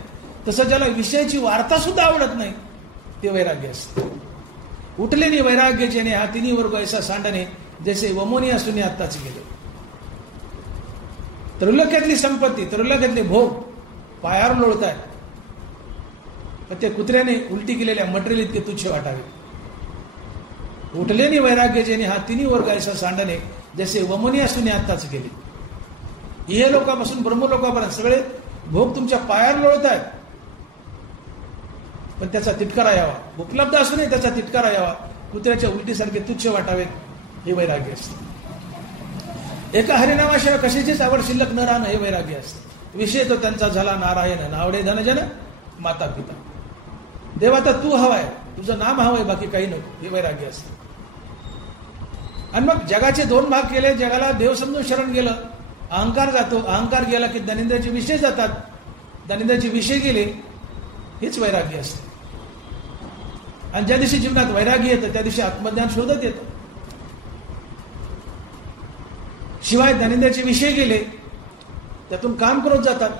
तसं ज्याला विषयाची वार्ता सुद्धा आवडत नाही ते वैराग्य असते. उठलेली वैराग्य जेने हा तिन्ही वर्ग ऐसा सांडणे, जसे वमोनी असून आत्ताच गेले. त्रैलोक्यातली संपत्ती, त्रैलोक्यातले भोग पायावर लोळताय, पण ते कुत्र्याने उलटी केलेल्या मटेरियल इतके तुच्छ वाटावे. उठलेली वैराग्य जेने हा तिन्ही वर्ग ऐसा सांडणे, जसे वमोनी असून आत्ताच गेले. हे लोकांपासून ब्रह्मलोकापर्यंत सगळे भोग तुमच्या पायावर लोळत आहेत, पण त्याचा तिटकारा यावा. उपलब्ध असूनही त्याचा तिटकारा यावा. कुत्र्याच्या उलटीसारखे तुच्छ वाटावेत, हे वैराग्य असते. एका हरिनामाशिवाय कशाचीच आवड शिल्लक न राहणं हे वैराग्य असतं. विषय तो त्यांचा झाला नारायण, नावडे धनजन माता पिता. देवा तर तू हवाय, तुझं नाम हवंय, बाकी काही नको, हे वैराग्य असतं. आणि मग जगाचे दोन भाग केले. जगाला देव समजून शरण गेलं, अहंकार जातो. अहंकार गेला की ज्ञानेंद्रियाचे विषय जातात. ज्ञानेंद्रियाचे विषय गेले, हेच वैराग्य असते. आणि ज्या दिवशी जीवनात वैराग्य येतं त्या दिवशी आत्मज्ञान शोधत येतं. शिवाय ज्ञानेंद्रियाचे विषय गेले, त्यातून काम करत जातात.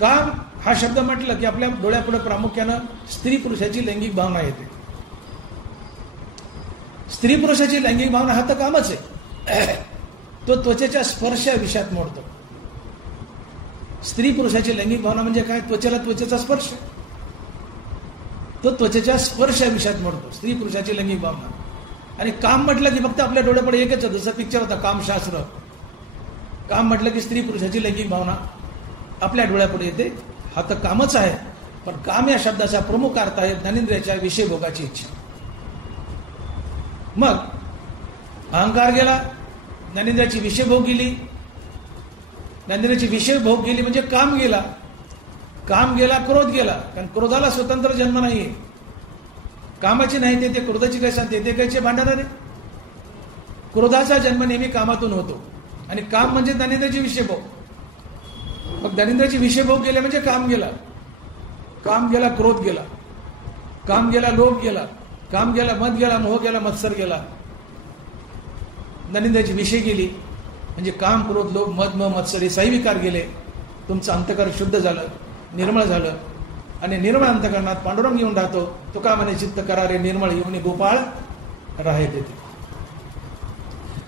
काम हा शब्द म्हटलं की आपल्या डोळ्यापुढे प्रामुख्यानं स्त्री पुरुषाची लैंगिक भावना येते. स्त्री पुरुषाची लैंगिक भावना हा तर कामच आहे. तो त्वचेच्या स्पर्श विषयात मोडतो. स्त्री पुरुषाची लैंगिक भावना म्हणजे काय? त्वचेला त्वचेचा स्पर्श, तो त्वचेच्या स्पर्श विषयात मोडतो स्त्री पुरुषाची लैंगिक भावना. आणि काम म्हटलं की फक्त आपल्या डोळ्यापुढे एकच होतं. जसं पिक्चर होता कामशास्त्र. काम म्हटलं की स्त्री पुरुषाची लैंगिक भावना आपल्या डोळ्यापुढे येते. हा तर कामच आहे, पण काम या शब्दाचा प्रमुख अर्थ आहे ज्ञानेंद्रियाच्या विषय भोगाची इच्छा. मग अहंकार गेला, ज्ञानेंद्रियाची विषय भोग गेली. ज्ञानेंद्रियाची विषय भोग गेली म्हणजे काम गेला. काम गेला, क्रोध गेला. कारण क्रोधाला स्वतंत्र जन्म नाहीये. कामाची नाही ते क्रोधाची काय सांगते, ते कायचे भांडणार आहे. क्रोधाचा जन्म नेहमी कामातून होतो. आणि काम म्हणजे ज्ञानेंद्रियाची विषय भोग. मग ज्ञानेंद्रियाची विषय भोग गेले म्हणजे काम गेला. काम गेला, क्रोध गेला. काम गेला, लोभ गेला. काम गेला, मद गेला, मोह गेला, मत्सर गेला. ज्ञानेंद्रियाची विषय गेली म्हणजे काम, क्रोध, लोभ, मद, मोह, मत्सर हे साई विकार गेले. तुमचं अंतकरण शुद्ध झालं, निर्मळ झालं. आणि निर्मळ अंतकरणात पांडुरंग येऊन राहतो. तुका म्हणे चित्त करारे निर्मळ येऊन गोपाळ राहे तेथे.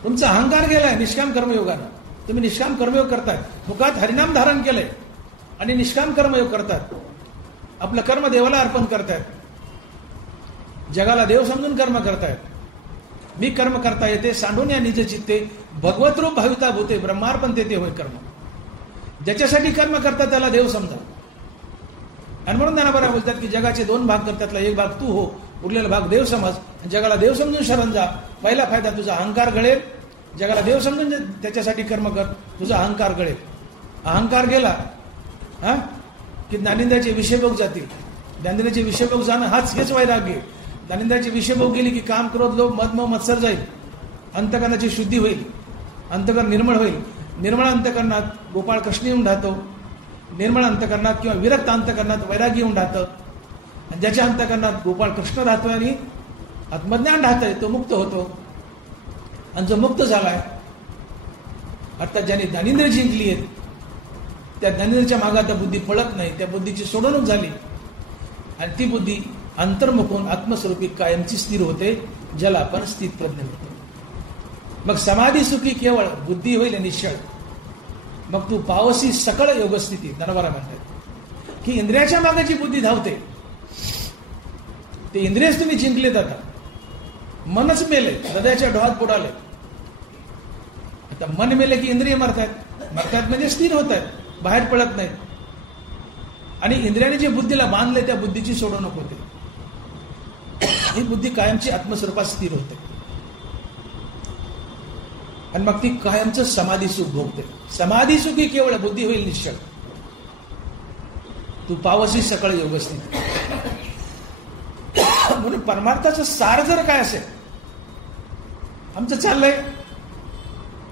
तुमचा अहंकार गेलाय निष्काम कर्मयोगानं. तुम्ही निष्काम कर्मयोग करताय. मुखात हरिनाम धारण केलंय आणि निष्काम कर्मयोग करतात. आपलं कर्म देवाला अर्पण करतायत. जगाला देव समजून कर्म करतायत. मी कर्म करता येते सांडून या निज चित्ते, भगवत रूप भाविता भूते ब्रह्मार्पण तेथे होय कर्म. ज्याच्यासाठी कर्म करतात त्याला देव समजा. आणि म्हणून ज्ञानोबा बोलतात की जगाचे दोन भाग कर, त्यातला एक भाग तू हो, उरलेला भाग देव समज. जगाला देव समजून शरण जा. पहिला फायदा तुझा अहंकार गळेल. जगाला देव समजून त्याच्यासाठी कर्म कर, तुझा अहंकार गळेल. अहंकार गेला की ज्ञानेंद्रियाचे विषयभोग जातील. ज्ञानेंद्रियाचे विषयभोग जाणं हेच वैराग्य. ज्ञानेंद्रियाची विषयभोग गेली की काम, क्रोध, लोभ, मद, मोह, मत्सर जाईल. अंतकरणाची शुद्धी होईल. अंतकरण निर्मळ होईल. निर्मळ अंतकरणात गोपाळ कृष्ण येऊन राहतो. निर्मळ अंतकरणात किंवा विरक्त अंतकरणात वैराग्य येऊन राहतं. आणि ज्याच्या अंतकरणात गोपाळ कृष्ण राहतोय आणि आत्मज्ञान राहतंय तो मुक्त होतो. आणि जो मुक्त झालाय, अर्थात ज्याने ज्ञानेंद्रिय जिंकली आहेत, त्या ज्ञानेंद्रियाच्या मागे आता बुद्धी पळत नाही. त्या बुद्धीची सोडवणूक झाली आणि ती बुद्धी अंतर्मुख होऊन आत्मस्वरूपी कायमची स्थिर होते, ज्याला आपण स्थित प्रज्ञ म्हणतो. मग समाधी सुखी केवळ बुद्धी होईल निश्चळ. मग तू पावसी सकळ योगस्थिती. धनवारा म्हणतात की इंद्रियाच्या मागे जी बुद्धी धावते ते इंद्रियच तुम्ही जिंकलेत. आता मनच मेले, हृदयाच्या डोहात बुडाले. आता मन मेले की इंद्रिय मरतात. मरतात म्हणजे स्थिर होत आहेत, बाहेर पडत नाहीत. आणि इंद्रियाने जे बुद्धीला बांधले त्या बुद्धीची सोडवणूक होते. ही बुद्धी कायमची आत्मस्वरूपात स्थिर होते आणि मग ती कायमचं समाधी सुख भोगते. समाधी सुखी केवळ बुद्धी होईल निश्चळ. तू पावसी सकळ योगस्थिती. म्हणून परमार्थाचं सार जर काय असेल, आमचं चाललंय,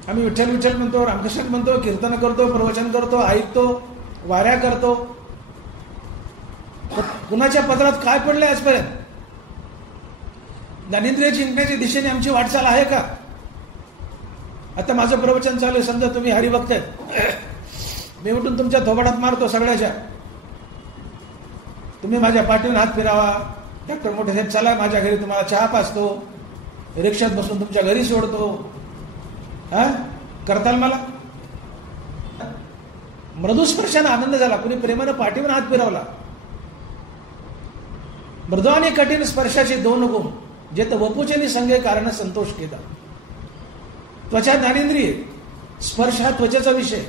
आम्ही विठ्ठल विठ्ठल म्हणतो, रामकृष्ण म्हणतो, कीर्तन करतो, प्रवचन करतो, ऐकतो, वाऱ्या करतो. कुणाच्या पदरात काय पडलंय आजपर्यंत? ज्ञानेंद्रिय जिंकण्याच्या दिशेने आमची वाटचाल आहे का? आता माझं प्रवचन चालू आहे, समजा तुम्ही हरिभक्त आहेत, मी उठून तुमच्या थोबाडात मारतो सगळ्याच्या. तुम्ही माझ्या पाठीवर हात फिरावा, डॉक्टर मोठे साहेब चला माझ्या घरी, तुम्हाला चहा पाचतो, रिक्षात बसून तुमच्या घरी सोडतो, करताल मला? मृदुस्पर्शाने आनंद झाला, कुणी प्रेमानं पाठीवर हात फिरवला. मृदू आणि कठीण स्पर्शाचे दोन गुण जे तर वपुचे निसंगे कारण संतोष केला. त्वचा ज्ञानेंद्रिय, स्पर्श हा त्वचेचा विषय.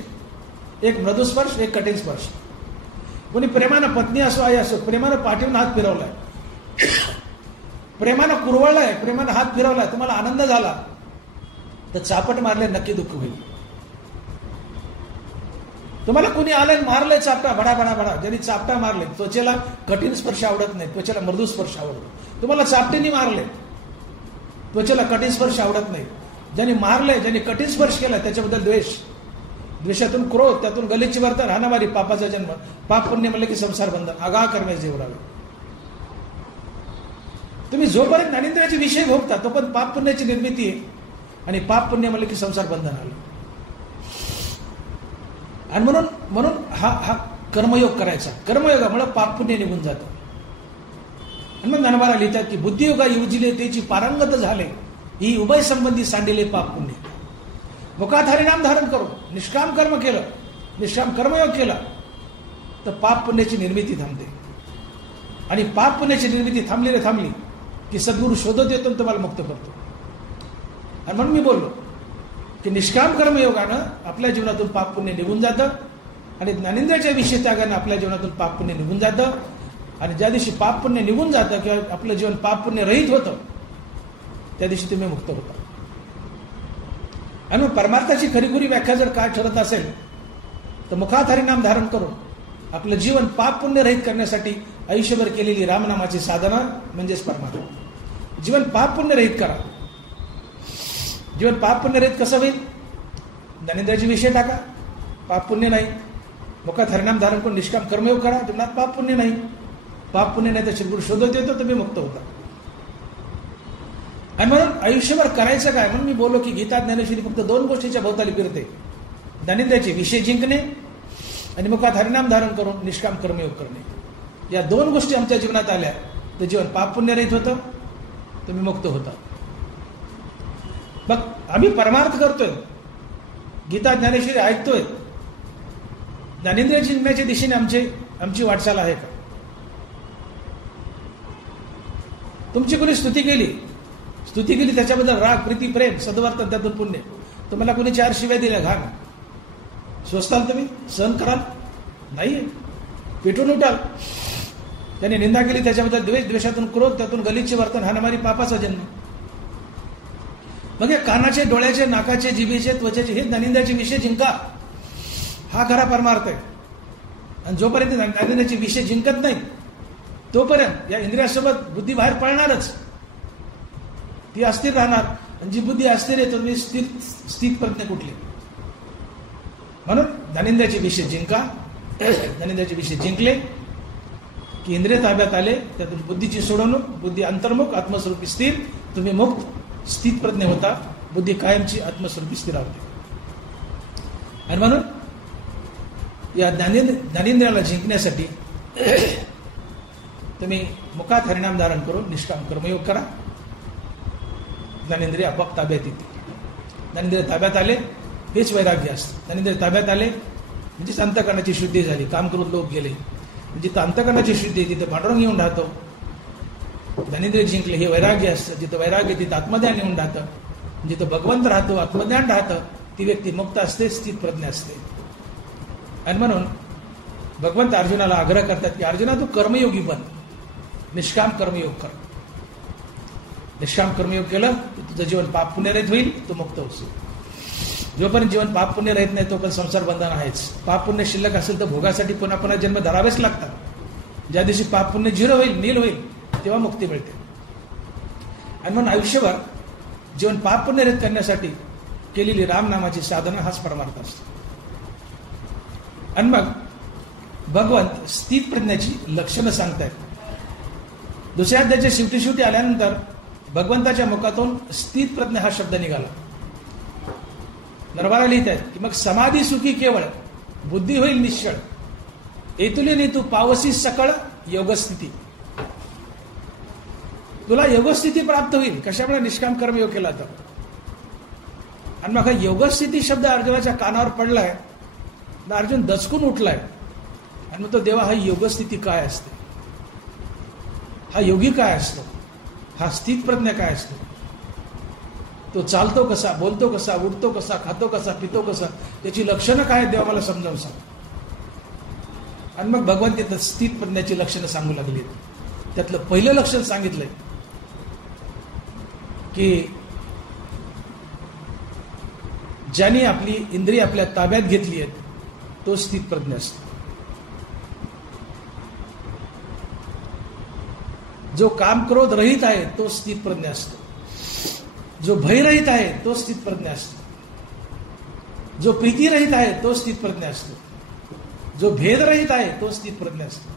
एक मृदुस्पर्श, एक कठीण स्पर्श. कोणी प्रेमानं, पत्नी असो आई असो, प्रेमानं पाठीवर हात फिरवलाय, प्रेमानं कुरवळलाय, प्रेमानं हात फिरवलाय, तुम्हाला आनंद झाला, तर चापट मारले नक्की दुःख होईल. तुम्हाला कुणी आलं मारलंय चापटा, बडा बडा बडा, ज्यांनी चापटा मारले, त्वचेला कठीण स्पर्श आवडत नाही, त्वचेला मृदू स्पर्श आवडतो. तुम्हाला चापटीने मारले, त्वचेला कठीण स्पर्श आवडत नाही. ज्यांनी मारले, ज्यांनी कठीण स्पर्श केला त्याच्याबद्दल द्वेष, द्वेषातून क्रोध, त्यातून गलिच्छ वर्तन, हाणामारी, पापाचा जन्म. पाप पुण्य म्हणलं की संसार बंधन, आगाह करण्याचे जेवढावे. तुम्ही जोपर्यंत ज्ञानेंद्रियाचे विषय भोगता तोपर्यंत पाप पुण्याची निर्मिती आहे, आणि पाप पुण्य म्हणलं की संसार बंधन आलं. आणि म्हणून हा कर्मयोग करायचा. कर्मयोगामुळे पाप पुण्य निघून जातं. आणि मग ज्ञानोबा लिहितात की बुद्धियोगा युजिले त्याची पारंगत झाले, ही उभय संबंधी सांडिले पाप पुण्य. मुखात हरिनाम धारण करून निष्काम कर्म केलं, निष्काम कर्मयोग केला तर पाप पुण्याची निर्मिती थांबते. आणि पाप पुण्याची निर्मिती थांबली की सद्गुरू शोधत येतो तुम्हाला मुक्त करतो. आणि म्हणून मी बोललो की निष्काम कर्मयोगानं आपल्या जीवनातून पाप पुण्य निघून जातं, आणि ज्ञानेंद्रियाच्या विषय त्यागानं आपल्या जीवनातून पाप पुण्य निघून जातं. आणि ज्या दिवशी पाप पुण्य निघून जातं किंवा आपलं जीवन पाप पुण्य रहित होतं त्या दिवशी तुम्ही मुक्त होता. आणि मग परमार्थाची खरीखुरी व्याख्या जर काय ठरत असेल तर मुखात हरिनाम धारण करून आपलं जीवन पाप पुण्य रहित करण्यासाठी आयुष्यभर केलेली रामनामाची साधना म्हणजेच परमार्थ. जीवन पाप पुण्य रहित करा. जीवन पाप पुण्य रहित कसं होईल? ज्ञानेंद्रियाचे विषय टाका, पाप पुण्य नाही. मुखात हरिनाम धारण करून निष्काम कर्मयोग करा, जीवनात पाप पुण्य नाही. पाप पुण्य नाही तर श्रीगुरु शोधत येतो, तुम्ही मुक्त होता. आणि म्हणून आयुष्यभर करायचं काय? म्हणून मी बोललो की गीता ज्ञानेश्वरी फक्त 2 गोष्टीच्या भोवताली फिरते. ज्ञानेंद्रियाचे विषय जिंकणे आणि मुखात हरिनाम धारण करून निष्काम कर्मयोग करणे. या 2 गोष्टी आमच्या जीवनात आल्या तर जीवन पाप पुण्य रहित होतं, तुम्ही मुक्त होता. मग आम्ही परमार्थ करतोय, गीता ज्ञानेश्वरी ऐकतोय, ज्ञानेंद्रिय जिंकण्याच्या दिशेने आमची वाटचाल आहे का? तुमची कोणी स्तुती केली त्याच्याबद्दल राग, प्रीती, प्रेम, सद्वर्तन, त्यातून पुण्य. तुम्हाला कोणी 4 शिव्या दिल्या, घाण स्वस्ताल, तुम्ही सहन कराल? नाही, पेटून उठाल. त्याने निंदा केली त्याच्याबद्दल द्वेष, द्वेषातून क्रोध, त्यातून गलिच्छ वर्तन, हाणामारी, पापाचा जन्म. मग हे कानाचे, डोळ्याचे, नाकाचे, जिभेचे, त्वचेचे हे ज्ञानेंद्रियाचे विषय जिंका. हा खरा परमार्थ आहे. आणि जोपर्यंत ज्ञानेंद्रियाचे विषय जिंकत नाही तोपर्यंत या इंद्रियासोबत बुद्धी बाहेर पळणारच, ती अस्थिर राहणार. आणि जी बुद्धी अस्थिर आहे तुम्ही स्थित प्रज्ञ कुठली? म्हणून ज्ञानेंद्रियाचे विषय जिंका. ज्ञानेंद्रियाचे विषय जिंकले की इंद्रिय ताब्यात आले, त्यातून बुद्धीची सोडवणूक, बुद्धी अंतर्मुख, आत्मस्वरूपी स्थिर, तुम्ही मुक्त स्थित प्रज्ञ होता. बुद्धी कायमची आत्मस्वरूपी स्थिर होते. आणि म्हणून या ज्ञानेंद्रियाला जिंकण्यासाठी तुम्ही मुखात हरिनाम धारण करून निष्काम कर्मयोग करा. ज्ञानेंद्रिय आपोआप ताब्यात येते. ज्ञानेंद्रिय ताब्यात आले हेच वैराग्य असतं. ज्ञानेंद्रिय ताब्यात आले म्हणजेच अंतःकरणाची शुद्धी झाली. काम करून लोक गेले, जिथं अंतःकरणाची शुद्धी तिथं पांडुरंग येऊन राहतो. ज्ञानेंद्रिय जिंकले हे वैराग्य असतं. जिथं वैराग्य तिथं आत्मज्ञान येऊन राहतं. जिथं भगवंत राहतो, आत्मज्ञान राहतं, ती व्यक्ती मुक्त असते, स्थित प्रज्ञ असते. आणि म्हणून भगवंत अर्जुनाला आग्रह करतात की अर्जुना तू कर्मयोगी बन, निष्काम कर्मयोग कर. निष्काम कर्मयोग केलं तर तुझं जीवन पाप पुण्य रहित होईल, तू मुक्त होशील. जोपर्यंत जीवन पाप पुण्य रहित नाही तोपर्यंत संसार बंधन आहेच. पाप पुण्य शिल्लक असेल तर भोगासाठी पुन्हा पुन्हा जन्म धरावेच लागतात. ज्या दिवशी पाप पुण्य 0 होईल, नील होईल, तेव्हा मुक्ती मिळते. आणि म्हणून आयुष्यभर जीवन पाप पुण्य रहित करण्यासाठी केलेली रामनामाची साधना हाच परमार्थ असतो. आणि मग भगवंत स्थित प्रज्ञाची लक्षणं सांगतायत. दुसऱ्या अध्यायाच्या शेवटी आल्यानंतर भगवंताच्या मुखातून स्थित प्रज्ञ हा शब्द निघाला. नरवाला लिहित आहेत की मग समाधी सुखी केवळ, बुद्धी होईल निश्चळ, एतुले तू पावसी सकळ योगस्थिती. तुला योगस्थिती प्राप्त होईल. कशामुळे? निष्काम कर्मयोग केला तर. आणि मग हा योगस्थिती शब्द अर्जुनाच्या कानावर पडलाय, अर्जुन दचकून उठलाय. आणि मग तो देवा, हा योगस्थिती काय असते? हा योगी काय असतो? हा स्थित प्रज्ञ काय असतो? तो चालतो कसा, बोलतो कसा, उठतो कसा, खातो कसा, पितो कसा, त्याची लक्षणं काय देवा मला समजावून सांग. आणि मग भगवंत स्थित प्रज्ञाची लक्षणं सांगू लागली. त्यातलं पहिलं लक्षण सांगितलंय की ज्याने आपली इंद्रिय आपल्या ताब्यात घेतली आहेत तो स्थित प्रज्ञ असतो. जो काम क्रोध रहित आहे तो स्थित प्रज्ञ असतो. जो भयरहित आहे तो स्थित प्रज्ञ असतो. जो प्रीतीरहित आहे तो स्थित प्रज्ञ असतो. जो भेदरहित आहे तो स्थित प्रज्ञ असतो.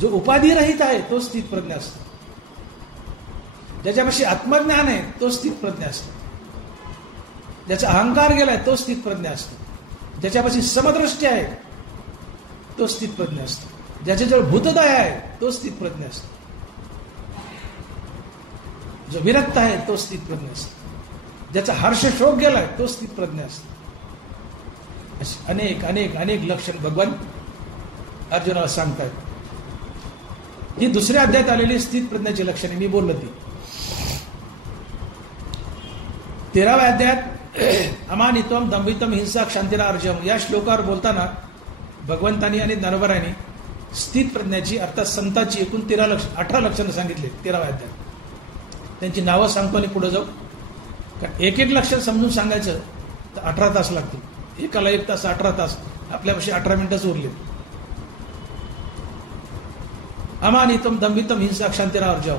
जो उपाधिरहित आहे तो स्थित प्रज्ञ असतो. ज्याच्यापाशी आत्मज्ञान आहे तो स्थित प्रज्ञ असतो. ज्याचा अहंकार गेलाय तो स्थित प्रज्ञ असतो. ज्याच्यापाशी समदृष्टी आहे तो स्थित प्रज्ञ असतो. ज्याच्याजवळ भूतदया आहे तो स्थित प्रज्ञ असतो. जो विरक्त आहे तो स्थित प्रज्ञ असतो. ज्याचा हर्ष शोक गेलाय तो स्थित प्रज्ञ असतो. अनेक अनेक अनेक लक्षण भगवान अर्जुनाला सांगतायत. ही दुसऱ्या अध्यायात आलेली स्थित प्रज्ञाची लक्षणे मी बोललो ती. 13व्या अध्यायात अमानित्वम दंभित्वम हिंसा क्षांतीरा अर्जम या श्लोकावर बोलताना भगवंतांनी आणि ज्ञानोबरायांनी स्थित प्रज्ञाची अर्थात संतांची एकूण 18 लक्षणं सांगितले 13व्या अध्यायात. त्यांची नावं सांगतो आणि पुढे जाऊ. कारण एक एक लक्षण समजून सांगायचं तर 18 तास लागतील. एकाला 1 तास 18 तास. आपल्यापाशी 18 मिनिटच उरले. अमानित्वम दंभित्वम हिंसा क्षांतीरा अर्जम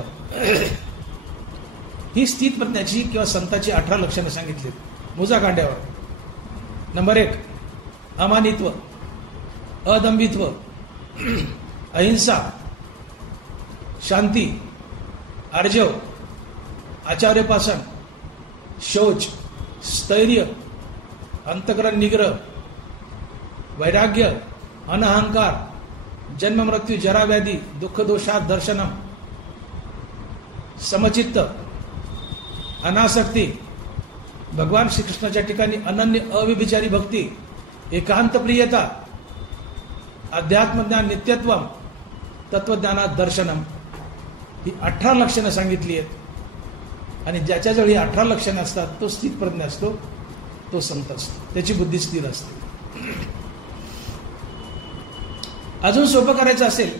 ही स्थित प्रज्ञाची किंवा संतांची 18 लक्षणं सांगितली मुजा कांड्यावर. नंबर 1 अमानित्व, अदंभित्व, अहिंसा, शांती, आर्जव, आचार्योपासन, शौच, स्थैर्य, अंतकरण निग्रह, वैराग्य, अनहंकार, जन्म मृत्यू जरा व्याधी दुःख दोषात दर्शनम, समचित्त, अनासक्ती, भगवान श्रीकृष्णाच्या ठिकाणी अनन्य अविभिचारी भक्ती, एकांत प्रियता, अध्यात्मज्ञान नित्यत्वम, तत्वज्ञानात दर्शनम ही 18 लक्षणं सांगितली आहेत. आणि ज्याच्याजवळ ही 18 लक्षणं असतात तो स्थित प्रज्ञ असतो, तो संत असतो. त्याची बुद्धी स्थिर असते. अजून सोपं करायचं असेल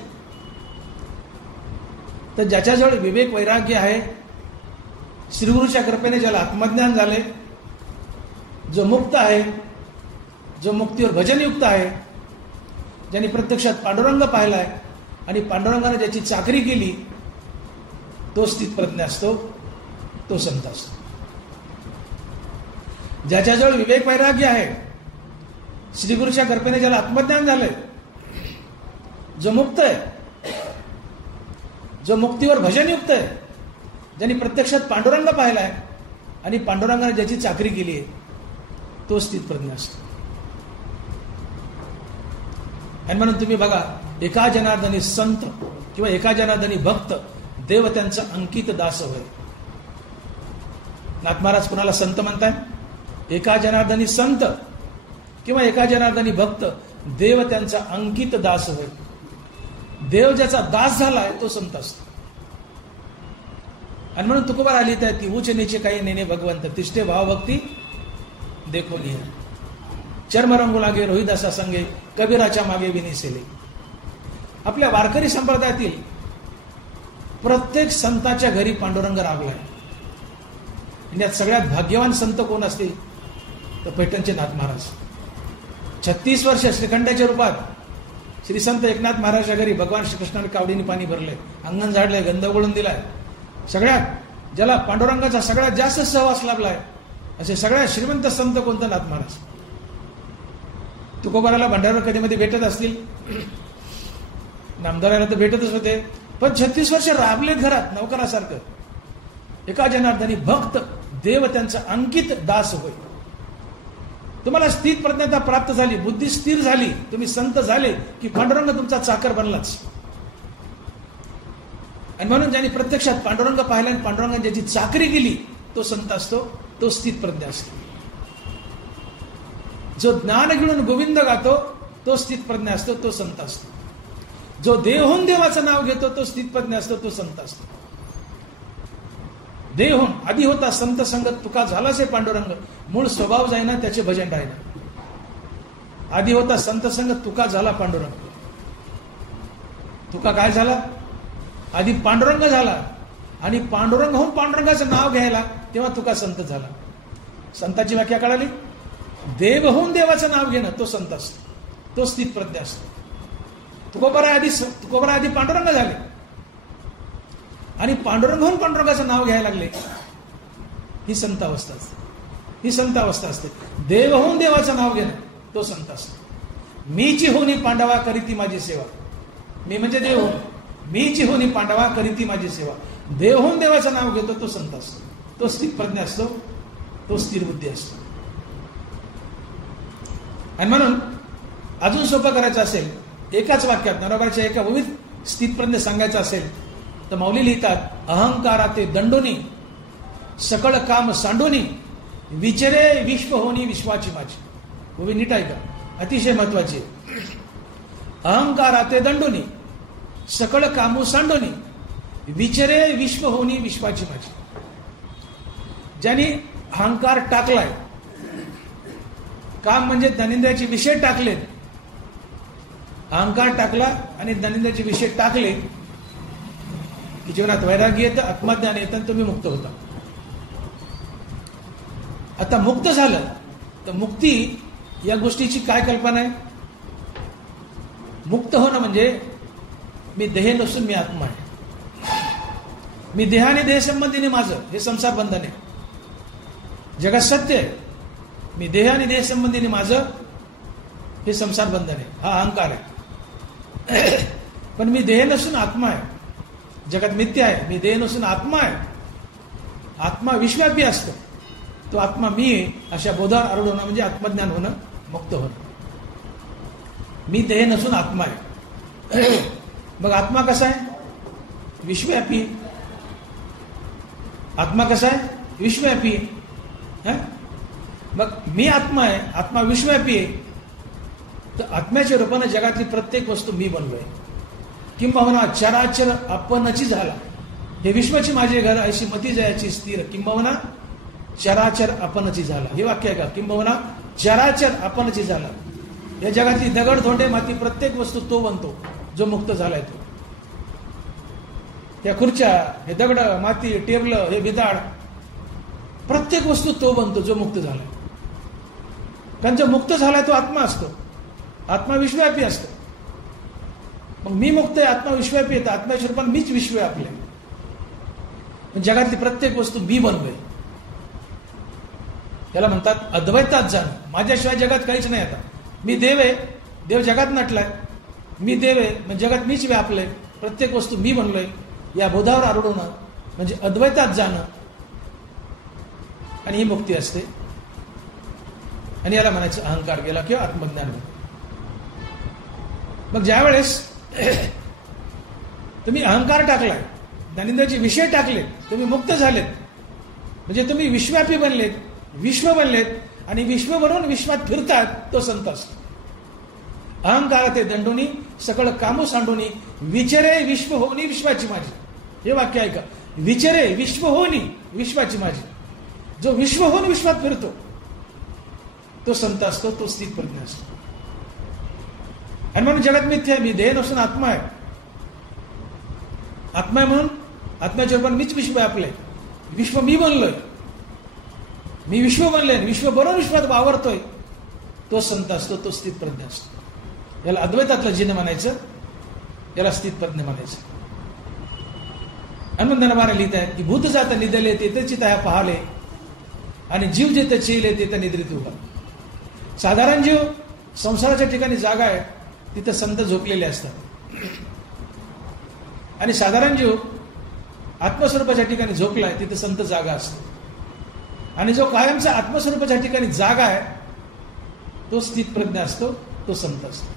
तर ज्याच्याजवळ विवेक वैराग्य आहे, श्रीगुरूच्या कृपेने ज्याला आत्मज्ञान झाले, जो मुक्त आहे, जो मुक्तीवर भजनयुक्त आहे, ज्यांनी प्रत्यक्षात पांडुरंग पाहिलाय आणि पांडुरंगाने ज्याची चाकरी केली तो स्थित प्रज्ञ असतो, तो संत असतो. ज्याच्याजवळ विवेक वैराग्य आहे, श्रीगुरूच्या कृपेने ज्याला आत्मज्ञान झालंय, जो मुक्त आहे, जो मुक्तीवर भजनयुक्त आहे, ज्यांनी प्रत्यक्षात पांडुरंग पाहिलाय आणि पांडुरंगाने ज्याची चाकरी केली आहे तो स्थित प्रज्ञ असतो. आणि म्हणून तुम्ही बघा, एका जनार्दनी संत किंवा एका जनार्दनी भक्त देव त्यांचा अंकित दास होय. नाथ महाराज कुणाला संत म्हणताय? एका जनार्दनी संत किंवा एका जनार्दनी भक्त देव त्यांचा अंकित दास होय. देव ज्याचा दास झालाय तो संत असतो. आणि म्हणून तुकोबार आली त्या ती उच नीचे काही नेने भगवंत तिष्ठे भावभक्ती देखो लिहा चर्म रंगू लागे रोहिदासा संगे कबीराच्या मागे विनिसेले. आपल्या वारकरी संप्रदायातील प्रत्येक संताच्या घरी पांडुरंग राबलाय. यात सगळ्यात भाग्यवान संत कोण असतील तर पैठणचे नाथ महाराज. 36 वर्ष श्रीखंडाच्या रूपात श्री संत एकनाथ महाराजच्या घरी भगवान श्रीकृष्णाने कावडीने पाणी भरले, अंगण झाडले, गंध उघडून दिलाय. सगळ्यात ज्याला पांडुरंगाचा सगळ्यात जास्त सहवास लाभलाय असे सगळ्यात श्रीमंत संत कोणतं? नाथ महाराज. तुकोबाराला भंडारा कधीमध्ये भेटत असतील, नामदाराला तर भेटतच होते, पण 36 वर्ष राबलेत घरात नौकरासारखं. एका जनार्दनी भक्त देव त्यांचा अंकित दास होय. तुम्हाला स्थित प्रज्ञता प्राप्त झाली, बुद्धी स्थिर झाली, तुम्ही संत झाले की पांडुरंग तुमचा चाकर बनलाच. आणि म्हणून ज्यांनी प्रत्यक्षात पांडुरंग पाहिला आणि पांडुरंगाने ज्याची चाकरी केली तो संत असतो, तो स्थित प्रज्ञ असतो. जो ज्ञान घेऊन गोविंद गातो तो स्थित प्रज्ञ असतो, तो संत असतो. जो देवहून देवाचं नाव घेतो तो स्थित प्रज्ञ असतो, तो संत असतो. देहून आधी होता संत संगत तुका झालासे पांडुरंग, मूळ स्वभाव जाईना त्याचे भजन राहिना. आधी होता संत संगत तुका झाला पांडुरंग. तुका काय झाला? आधी पांडुरंग झाला आणि पांडुरंग होऊन पांडुरंगाचं नाव घ्यायला तेव्हा तुका संत झाला. संताची व्याख्या कळाली? देव होऊन देवाचं नाव घेणं तो संत असतो, तो स्थित प्रज्ञ असतो. तुकोबरा आधी पांडुरंग झाले आणि पांडुरंगाहून पांडुरंगाचं नाव घ्यायला लागले. ही संत अवस्था असते, ही संत अवस्था असते. देव होऊन देवाचं नाव घेणं तो संत असतो. मीची होनी पांडवा करीती माझी सेवा. मी म्हणजे देव, मीची होनी पांडवा करीती माझी सेवा. देव होऊन देवाचं नाव घेतो तो संत असतो, तो स्थित प्रज्ञ असतो, तो स्थिर बुद्धी असतो. आणि म्हणून अजून सोपं करायचं असेल, एकाच वाक्यात नरोबरच्या एका विविध स्थितप्रज्ञ सांगायचं असेल तर माऊली लिहितात, अहंकाराते दंडोनी सकळ काम सांडोनी विचरे विश्व होनी विश्वाची माझी. उभी नीट आहे का? अतिशय महत्वाची. अहंकाराते दंडोनी सकळ कामू सांडोनी विचरे विश्व होनी विश्वाची माझी. ज्यांनी अहंकार टाकलाय, काम म्हणजे ज्ञानेंद्रियाचे विषय टाकलेत, अहंकार टाकला आणि ज्ञानेंद्रियाचे विषय टाकले की जीवनात वैराग्य येतं, आत्मज्ञान येतं आणि तुम्ही मुक्त होता. आता मुक्त झालं तर मुक्ती या गोष्टीची काय कल्पना आहे? मुक्त होणं म्हणजे मी देह नसून मी आत्मा आहे. मी देहाने देहसंबंधीने माझं हे संसार बंधन आहे. जगात सत्य आहे, मी देह आणि देहसंबंधीने माझं हे संसार बंधन आहे, हा अहंकार आहे. पण मी देह नसून आत्मा आहे. जगात मिथ्य आहे, मी देह नसून आत्मा आहे. आत्मा विश्वव्यापी असतो, तो आत्मा मी आहे अशा बोधावर आरूढ होणं म्हणजे आत्मज्ञान होणं, मुक्त होणं. मी देह नसून आत्मा आहे. मग आत्मा कसा आहे? विश्वव्यापी. आत्मा कसा आहे? विश्वव्यापी. मग मी आत्मा आहे, आत्मा विश्वव्यापी आहे, तर आत्म्याच्या रूपाने जगातली प्रत्येक वस्तू मी बनलोय. किंबहुना चराचर आपणची झाला, हे विश्वाची माझे घर अशी मती जयाची स्थिर. किंबहुना चराचर आपणची झाला, हे वाक्य आहे का? किंबहुना चराचर आपणची झाला. या जगातली दगड धोंडे माती प्रत्येक वस्तू तो बनतो जो मुक्त झालाय तो. त्या खुर्च्या, हे दगड माती, टेबल, हे बिदाड, प्रत्येक वस्तू तो बनतो जो मुक्त झालाय. कारण जो मुक्त झालाय तो आत्मा असतो, आत्मा विश्वव्यापी असतो. मग मी मुक्त आहे, आत्मा विश्वव्यापी येतं, आत्म्याच्या रूपाने मीच विश्वव्यापी आहे. जगातली प्रत्येक वस्तू मी बनलोय. त्याला म्हणतात अद्वैतात जाणं. माझ्याशिवाय जगात काहीच नाही. आता मी देव आहे, देव जगात नटलाय, मी देव आहे म्हणजे जगात मीच व्यापलंय, प्रत्येक वस्तू मी बनलोय. या बोधावर आरूढ होणं म्हणजे अद्वैतात जाणं, आणि ही मुक्ती असते. आणि याला म्हणायचं अहंकार गेला किंवा आत्मज्ञान. मग ज्यावेळेस तुम्ही अहंकार टाकलाय, ज्ञानेंद्रियाचे विषय टाकलेत, तुम्ही मुक्त झालेत, म्हणजे तुम्ही विश्वव्यापी बनलेत, विश्व बनलेत, आणि विश्व बनवून विश्वात फिरतात, तो संत असतो. अहंकार ते दंडोनी सकळ कामू सांडोनी विचरे विश्व होनी विश्वाची माझी. हे वाक्य आहे का? विचरे विश्व होनी विश्वाची माझी. जो विश्व होऊन विश्वात फिरतो तो संत असतो, तो स्थित प्रज्ञ असतो. आणि म्हणून जगात मिथ्या आहे, मी देह नसून आत्मा आहे. आत्मा आहे म्हणून आत्म्याच्या रूपाने मीच विश्व व्यापलंय, विश्व मी बनलोय, मी विश्व बनले, विश्व बनवून विश्वात वावरतोय, तो संत असतो, तो स्थित प्रज्ञ असतो. याला अद्वैतातलं जिन म्हणायचं, याला स्थित प्रज्ञ म्हणायचं. हनुमंतनामाने लिहित आहेत की भूत जात निधले तेथे चिता पाहले आणि जीव जेथे चिले तेथे निद्रित उभा. साधारण जीव संसाराच्या ठिकाणी जागा आहे, तिथे संत झोपलेले असतात. आणि साधारण जीव आत्मस्वरूपाच्या ठिकाणी झोपलाय, तिथे संत जागा असतो. आणि जो कायमचा आत्मस्वरूपाच्या ठिकाणी जागा आहे तो स्थित प्रज्ञ असतो, तो संत असतो.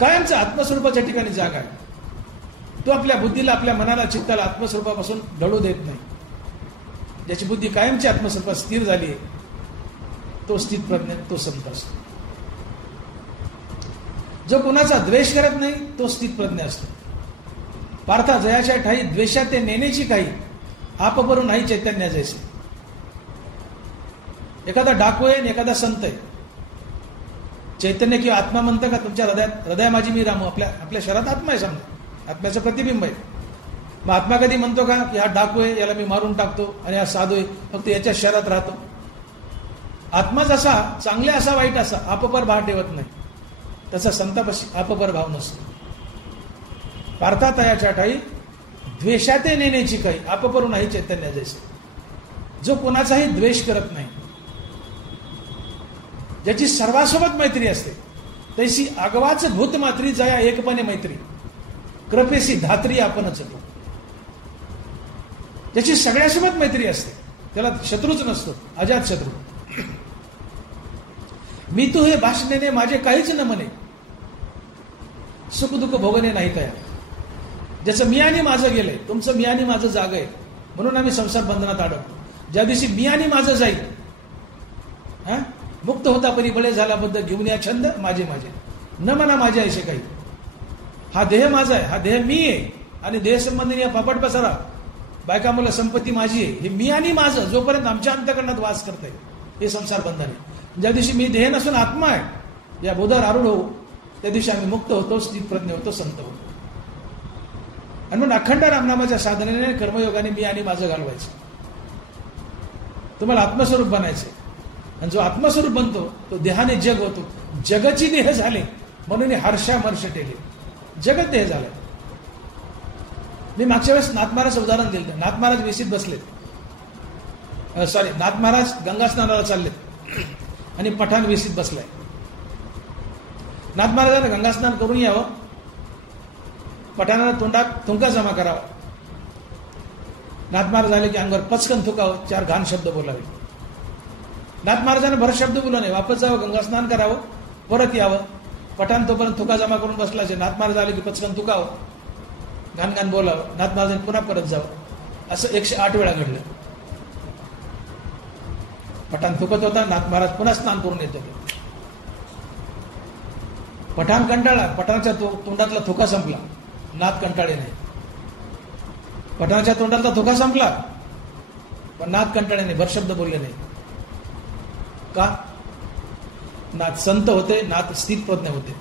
कायमचा आत्मस्वरूपाच्या ठिकाणी जागा आहे, तो आपल्या बुद्धीला, आपल्या मनाला, चित्ताला आत्मस्वरूपापासून ढळू देत नाही. ज्याची बुद्धी कायमच्या आत्मस्वरूपात स्थिर झाली आहे तो स्थित प्रज्ञ, तो संत असतो. जो कुणाचा द्वेष करत नाही तो स्थित प्रज्ञ असतो. पार्था जयाच्या ठाई द्वेषात ते नेण्याची काही आपबरू नाही चैतन्य जैसे. एखादा डाकू आहे आणि एखादा संत आहे. चैतन्य किंवा आत्मा म्हणतं का तुमच्या हृदयात? हृदय माझी मी रामू. आपल्या शरीरात आत्मा आहे, समजा आत्म्याचं प्रतिबिंब आहे. मग आत्मा कधी म्हणतो का की हा डाकू आहे, याला मी मारून टाकतो, आणि हा साधू आहे, फक्त याच्या शरीरात राहतो? आत्मा जसा चांगले असा वाईट असा आपपर भाव ठेवत नाही, तसा संतापाशी आपपर भाव नसतो. पार्था तयाच्या ठाई द्वेषाते नेण्याची काही आपपरू नाही चैतन्य जैसे. जो कोणाचाही द्वेष करत नाही, ज्याची सर्वांसोबत मैत्री असते, तैसी आगवाच भूत मात्री जया एकपणे मैत्री कृपेसी धात्री आपणच येतो. ज्याची सगळ्यासोबत मैत्री असते, त्याला शत्रूच नसतो, अजात शत्रू. मी तू हे भाषणेने माझे काहीच न म्हणे, सुख दुःख भोगणे नाही तयार. ज्याचं मी आणि माझं गेलंय, तुमचं मी आणि माझं जाग आहे, म्हणून आम्ही संसार बंधनात अडकतो. ज्या दिवशी मी आणि माझं जाईल, मुक्त होता परी बळे झाल्याबद्दल घेऊन या छंद माझे माझे न म्हणा माझे ऐसे काही. हा देह माझा आहे, हा देह मी आहे, आणि देह संबंधी पापड पसारा बायका मुलं संपत्ती माझी आहे, हे मी आणि माझं जोपर्यंत आमच्या अंतःकरणात वास करतंय, हे संसार बंधन आहे. ज्या दिवशी मी देह नसून आत्मा आहे, या बोधावर आरूढ होऊ, त्या दिवशी आम्ही मुक्त होतो, स्थित प्रज्ञ होतो, संत होतो. आणि म्हणून अखंड रामनामाच्या साधनेने कर्मयोगाने मी आणि माझं घालवायचं. तुम्हाला आत्मस्वरूप बनायचं, आणि जो आत्मस्वरूप बनतो तो देहाने जग होतो. जगची देह झाले म्हणून हर्षा मर्ष टेले, जगत देह झाला. मी मागच्या वेळेस नाथ महाराज उदाहरण दिलं. नाथ महाराज वेशीत बसलेत, नाथ महाराज गंगा स्नानाला चाललेत आणि पठाण वेशीत बसलाय. नाथ महाराजांना गंगा स्नान करून यावं, पठाणाला तोंडात थुंका जमा करावा. नाथ महाराज आले की अंगावर पचकन थुकावं, 4 घाण शब्द बोलावे. नाथ महाराजांना भरत शब्द बोलू नये, वापस जावं, गंगा स्नान करावं, परत यावं. पठाण तोपर्यंत थुका जमा करून बसला असेल, नाथ महाराज आले की पचकन थुकावं, घाण घाण बोलावं, नाथ महाराजांनी पुन्हा परत जावं. असं 108 वेळा घडलं. पठाण थुकत होता, नाथ महाराज पुन्हा स्नान करून येत होते. पठाण कंटाळला, पठाणाच्या तोंडातला थुका संपला, नाथ कंटाळे नाही. पठाणाच्या तोंडातला थुका संपला, पण नाथ कंटाळे नाही, भरशब्द बोलले नाही. का? नाथ संत होते, नाथ स्थित प्रज्ञ होते.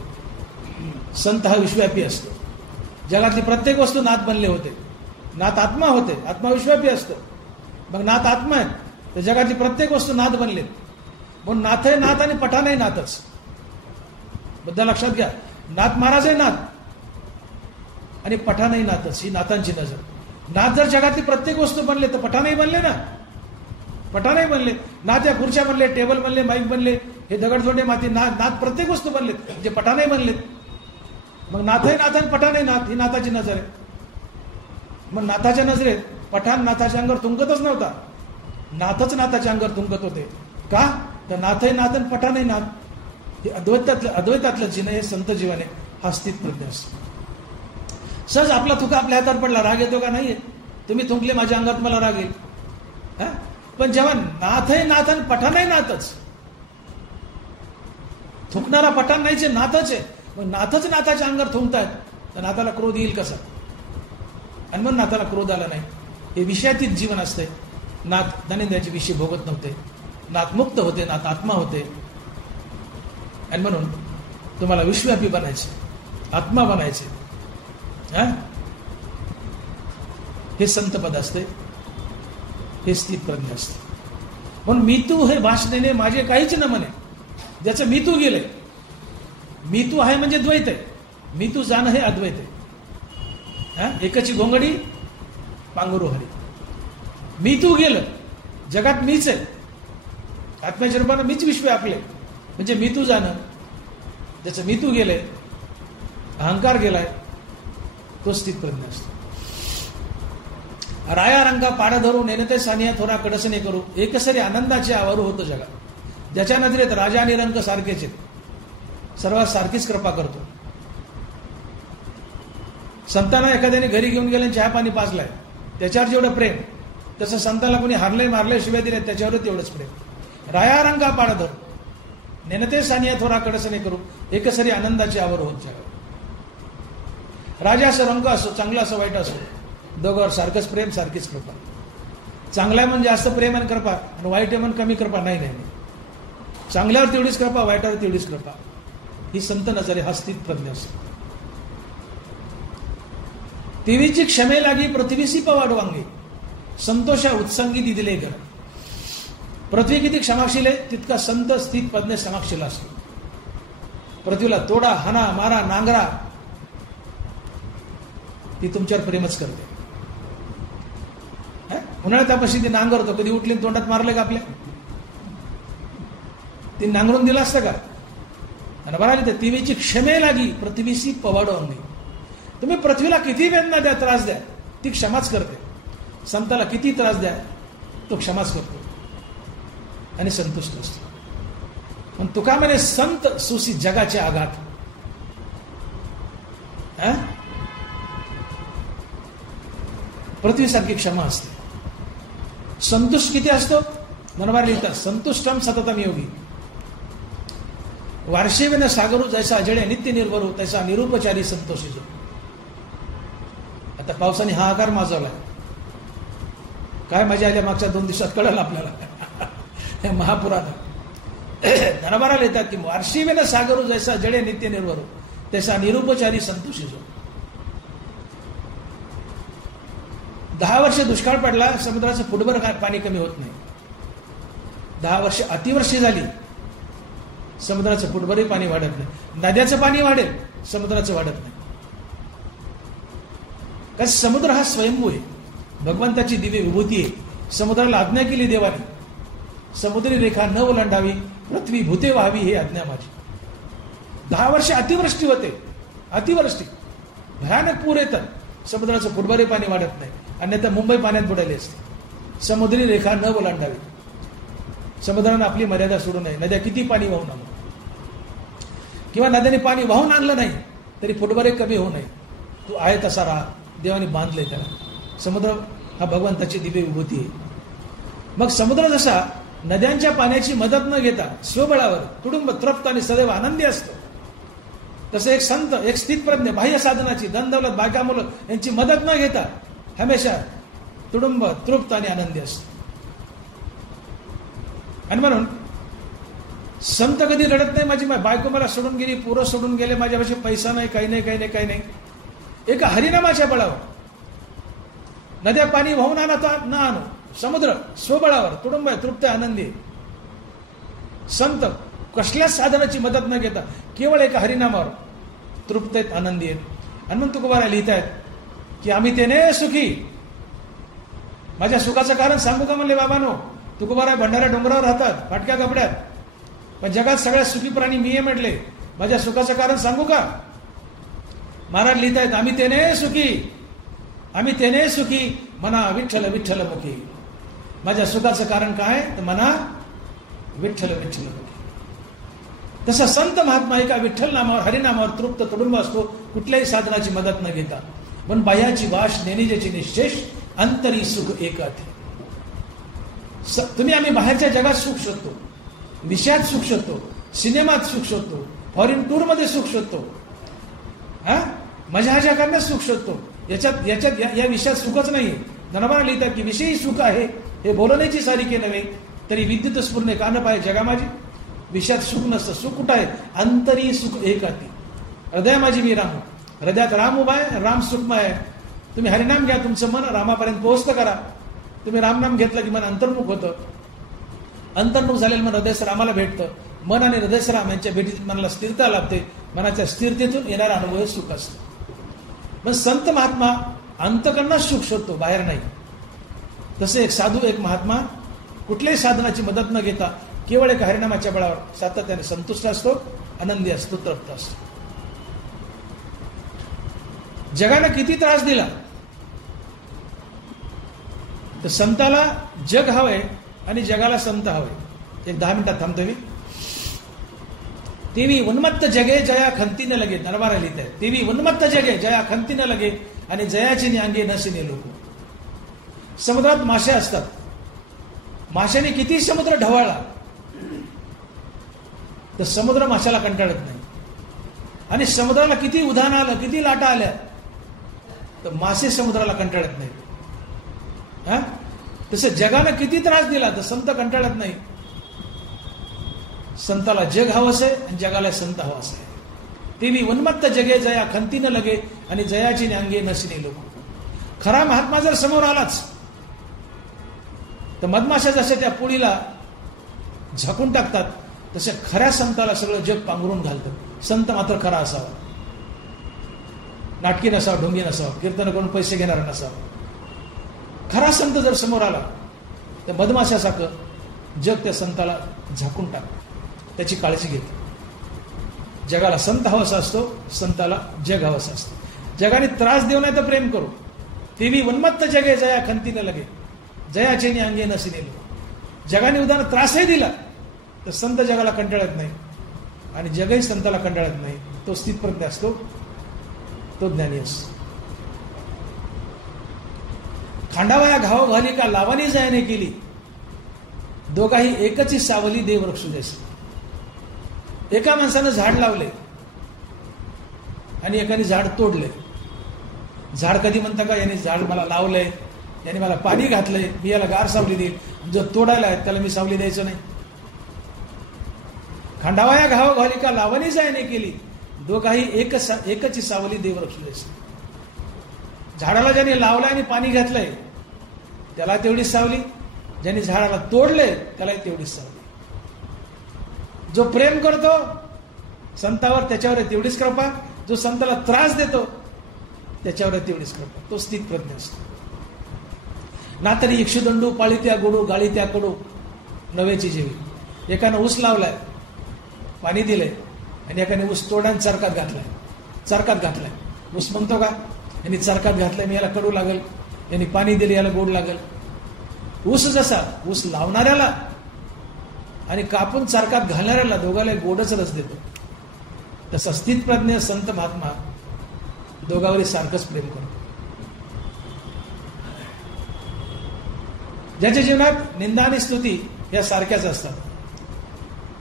संत हा विश्वव्यापी असतो, जगातली प्रत्येक वस्तू नाथ बनले होते. नाथ आत्मा होते, आत्मा विश्वव्यापी असतो. मग नाथ आत्मा आहेत, तर जगातली प्रत्येक वस्तू नाथ बनलेत. म्हणून नाथ आहे नाथ आणि पठाण आहे नाथच. बद्दल लक्षात घ्या, नाथ महाराज आहे नाथ आणि पठाणही नाथच, ही नाथांची नजर. नाथ जर जगातली प्रत्येक वस्तू बनले तर पठाणही बनले ना, पठाणही बनले. नाथ या खुर्च्या बनले, टेबल बनले, माईक बनले, हे दगडधोंडे माती, नाथ प्रत्येक वस्तू बनलेत, म्हणजे पठाणही बनलेत. मग नाथही नाथ आणि पठाणही नाथ, ही नाथाची नजर आहे. मग नाथाच्या नजरेत पठाण नाथाच्या अंगावर तुंकतच नव्हता, नाथच नाथाच्या अंगावर तुंकत होते. का? तर नाथही नाथ आणि पठाणही नाथ. हे अद्वैतातलं जीवन, हे संत जीवन आहे, हा स्थित प्रज्ञ असतो. सहज आपला थुका आपल्या हातात पडला, राग येतो का? नाहीये. तुम्ही थुंकले माझ्या अंगात, मला राग येईल. पण जेव्हा नाथही नाथ आणि पठाणही नाथच, थुकणारा पठाण नाहीचे, नाथच आहे. मग नाथच नाथाच्या अंगावर थुंकतायत, तर नाथाला क्रोध येईल कसा? आणि मग नाथाला क्रोध आला नाही. हे विषयातीत जीवन असतंय. नाथ ज्ञानेंद्रियाचे विषय भोगत नव्हते, नाथ मुक्त होते, नाथ आत्मा होते. आणि म्हणून तुम्हाला विश्वव्यापी बनायचे, आत्मा बनायचे, हे संत पद असते, हे स्थित प्रज्ञ असते. म्हणून मी तू हे भाषणेने माझे काहीच न म्हणे. ज्याचं मी तू गेलंय, मी तू आहे म्हणजे द्वैत आहे, मी तू जाणं हे अद्वैत आहे. एकची घोंगडी पांघरू हरी. मी तू गेलं, जगात मीच आहे, आत्म्याच्या रूपानं मीच विश्व आपले, म्हणजे मी तू जाणं. ज्याचं मी तू गेलंय, अहंकार गेलाय, तो स्थित प्रज्ञ असतो. राया रंगा पाडा धरू नेनते सानिया थोडा कडसने करू एकसरी आनंदाचे आवारू होतं जगात. ज्याच्या नजरेत राजा आणि रंग सारखेच आहेत, सर्वात सारखीच कृपा करतो. संतांना एखाद्याने घरी घेऊन गेले, चहा पाणी पाजलाय, त्याच्यावर जेवढं प्रेम, तसं संतांना कोणी हारले मारले शिव्या दिले त्याच्यावर तेवढंच प्रेम. राया रंगा पाडा धरू नेनते सानिया थोडा कडसने करू एकसरी आनंदाचे आवर होत जगात. राजा असो, रंग असो, चांगला असो, वाईट असो, दोघांवर सारखंच प्रेम, सारखीच कृपा. चांगला आहे म्हणजे जास्त प्रेम आणि कृपा, आणि वाईट आहे म्हणून कमी कृपा नाही. चांगल्यावर तेवढीच कृपा, वाईटावर तेवढीच कृपा. ही संत नजर आहे, हा स्थित प्रज्ञ असतो. देवीची क्षमे लागी पृथ्वीसी पवाड वांगे संतोषा उत्संगी दिदिले घर. पृथ्वी किती क्षमाशील आहे तितका संत स्थित प्रज्ञ क्षमाशील असतो. पृथ्वीला तोडा, हाना, मारा, नांगरा, ती तुमच्यावर प्रेमच करते. उन्हाळ्यात आपण ती नांगरतो, कधी उठली तोंडात मारले का आपल्या? ती नांगरून दिलं असतं का? आणि बघा तिवेची क्षमे लागी पृथ्वीशी पवाडो अंगी. तुम्ही पृथ्वीला किती वेदना द्या, त्रास द्या, ती क्षमाच करते. संताला किती त्रास द्या, तो क्षमाच करतो आणि संतुष्ट असतो. पण तुका म्हणे संत सुसी जगाचे आघात. पृथ्वीसारखी क्षमा असते. संतुष्ट किती असतो? मनवार लिहितात संतुष्टम सततम योगी. वार्षेवेन सागरू जैसा अजळे नित्य निर्भरू तैसा निरुपचारी संतोषी जो. आता पावसाने हा आकार माजवलाय. काय मजा आल्या मागच्या 2 दिवसात कळलं आपल्याला महापुरात. धनबाराला येतात की वार्षिवेन सागरू जैसा जडे नित्य निर्भरू तैसा निरुपचारी संतोषी जो. 10 वर्ष दुष्काळ पडला, समुद्राचं फुटभर पाणी कमी होत नाही. 10 वर्ष अतिवृष्टी झाली, समुद्राचं फुटभरही पाणी वाढत नाही. नद्याचं पाणी वाढेल, समुद्राचं वाढत नाही. कारण समुद्र हा स्वयंभू आहे, भगवंताची दिव्य विभूती आहे. समुद्राला आज्ञा केली देवाने, समुद्री रेखा न ओलांडावी, पृथ्वी भूते व्हावी, ही आज्ञा माझी. 10 वर्ष अतिवृष्टी होते, अतिवृष्टी, भयानक पूर येतात, समुद्राचं फुटभरही पाणी वाढत नाही. अन्यथा मुंबई पाण्यात बुडाली असते. समुद्री रेखा न ओलांडावी, समुद्रानं आपली मर्यादा सोडू नये. नद्या किती पाणी वाहून आणू, किंवा नद्याने पाणी वाहून आणलं नाही तरी फुटभर कमी होऊ नये. तू आहे तसा राहा, देवाने बांधलंय त्याला. समुद्र हा भगवंताची दिव्य विभूती आहे. मग समुद्र जसा नद्यांच्या पाण्याची मदत न घेता स्वबळावर तुडुंब तृप्त आणि सदैव आनंदी असतो, तसं एक संत, एक स्थितप्रज्ञ बाह्य साधनाची, धनदौलत, बायका, मुलं यांची मदत न घेता हमेशा तुडुंब तृप्त आणि आनंदी असतो. आणि म्हणून संत कधी रडत नाही, माझी बायको मला सोडून गेली, पोरं सोडून गेले, माझ्यापाशी पैसा नाही, काही नाही, काही नाही, काही नाही. एका हरिनामाच्या बळावर नद्या पाणी वाहून आणता न आणू, समुद्र स्वबळावर तुडुंब तृप्त आनंदी. संत कसल्याच साधनाची मदत न घेता केवळ एका हरिनामावर तृप्त आहेत, आनंदी आहेत. आणि म्हणून तुकोबारा लिहितायत की आम्ही तेने सुखी. माझ्या सुखाचं कारण सांगू का म्हणले बाबांनो? तुकोबारा भंडारा डोंगरावर राहतात, फाटक्या कपड्यात, पण जगात सगळ्यात सुखी प्राणी मी आहे म्हटले. माझ्या सुखाचं कारण सांगू का? महाराज लिहितायत आम्ही तेने सुखी, आम्ही तेने सुखी, मना विठ्ठल विठ्ठल मुखी. माझ्या सुखाचं कारण काय? तर मना विठ्ठल विठ्ठल मुखी. तसं संत महात्मा एका विठ्ठल नामावर, हरिनामावर तृप्त तुडुंब असतो, कुठल्याही साधनाची मदत न घेता. पण बाह्याची वाश नेनिजेची निशेष, अंतरी सुख एकात. तुम्ही आम्ही बाहेरच्या जगात सुख शोधतो, विषयात सुख शोधतो, सिनेमात सुख शोधतो, फॉरेन टूर मध्ये सुख शोधतो, मजा करण्यात सुख शोधतो. याच्यात या विषयात सुखच नाही. धनबारा लिहितात की विषयी सुख आहे हे बोलण्याची सारिके नव्हे, तरी विद्युत स्फुरणे का न पाहे जगा माझी. विषयात सुख नसतं. सुख कुठं आहे? अंतरी सुख एकाती. हृदय माझी मी राम, हृदयात राम उभा आहे, राम सुखमय आहे. तुम्ही हरिनाम घ्या, तुमचं मन रामापर्यंत पोहोचतं करा. तुम्ही रामनाम घेतलं की मन अंतर्मुख होतं, अंतर्मुख झालेलं मन हृदयस रामाला भेटतं. मन आणि हृदयस राम यांच्या भेटीत मनाला स्थिरता लाभते. मनाच्या स्थिरतेतून येणारा अनुभव सुख असतो. पण संत महात्मा अंतकरणात सुख शोधतो, बाहेर नाही. तसे एक साधू, एक महात्मा कुठल्याही साधनाची मदत न घेता केवळ एक हरिनामाच्या बळावर सातत्याने संतुष्ट असतो, आनंदी असतो, तृप्त असतो. जगाला किती त्रास दिला तर संताला जग हवंय आणि जगाला संत हवंय. एक 10 मिनिटात थांबतो मी. तेवी उन्मत्त जगे जया खंती न लगे. दरबारा लिहित आहे तेवी उन्मत्त जगे जया खंती न लगे आणि जयाची अंगे नसिने लोक. समुद्रात मासे असतात, माशाने किती समुद्र ढवळला तर समुद्र माशाला कंटाळत नाही. आणि समुद्राला किती उधाण आलं, किती लाटा आल्या तर मासे समुद्राला कंटाळत नाही. तसं जगाला किती त्रास दिला तर संत कंटाळत नाही. संताला जग हवंस आहे आणि जगाला संत हवास आहे. तेवी उन्मत्त जगे जया खंती न लगे आणि जयाची अंगे नसिने लोक. खरा महात्मा जर समोर आलाच तर मधमाशा जसं त्या पोळीला झाकून टाकतात, तसे खऱ्या संताला सगळं जग पांघरून घालतं. संत मात्र खरा असावा, नाटकी नसावा, ढोंगी नसावा, कीर्तन करून पैसे घेणारा नसावा. खरा संत जर समोर आला तर मधमाशासारखं जग त्या संताला झाकून टाकतं, त्याची काळजी घेतं. जगाला संत हवासा असतो, संताला जग हवासा असतो. जगाने त्रास देऊ नाही तर प्रेम करू. तेवी उन्मत्त जगे जया खंतीने लगे, जयाचेनी अंगे नसी नेलो. जगाने उदाहरण त्रासही दिला तर संत जगाला कंटाळत नाही आणि जगही संताला कंटाळत नाही. तो स्थितप्रज्ञ असतो, तो ज्ञानी असतो. खांडावया घाव घाली का लावानी जायने केली, दोघाही एकच सावली देव वृक्ष देस. एका माणसानं झाड लावले आणि एकाने झाड तोडले. झाड कधी म्हणता का याने झाड मला लावलंय, याने मला पाणी घातलंय, मी याला गार सावली देईल. जो तोडायला आहे त्याला मी सावली द्यायचं नाही. खांडावया घाव घाली का लावानी जायने केली, दोघाही एकच सावली देव वृक्ष देस. झाडाला ज्याने लावलंय आणि पाणी घातलंय त्याला तेवढीच सावली, ज्याने झाडाला तोडले त्याला तेवढीच सावली. जो प्रेम करतो संतावर त्याच्यावर तेवढीच कृपा, जो संताला त्रास देतो त्याच्यावर तेवढीच कृपा. तो स्थितप्रज्ञ असतो. ना तरी इक्षुदंडू पाळी त्या गोडू गाळी त्या कडू नव्याची जेवी. एकानं ऊस लावलाय, पाणी दिलंय, आणि एकाने ऊस तोडान चरकात घातलाय. ऊस म्हणतो का यांनी चरकात घातलाय, मी याला कडू लागेल, यांनी पाणी दिले याला गोड लागेल. ऊस जसा ऊस लावणाऱ्याला आणि कापून चरकात घालणाऱ्याला दोघाला गोडच रस देतो, तसा स्थितप्रज्ञ संत महात्मा दोघांवर सारखंच प्रेम करतो. ज्याच्या जीवनात निंदा आणि स्तुती या सारख्याच असतात.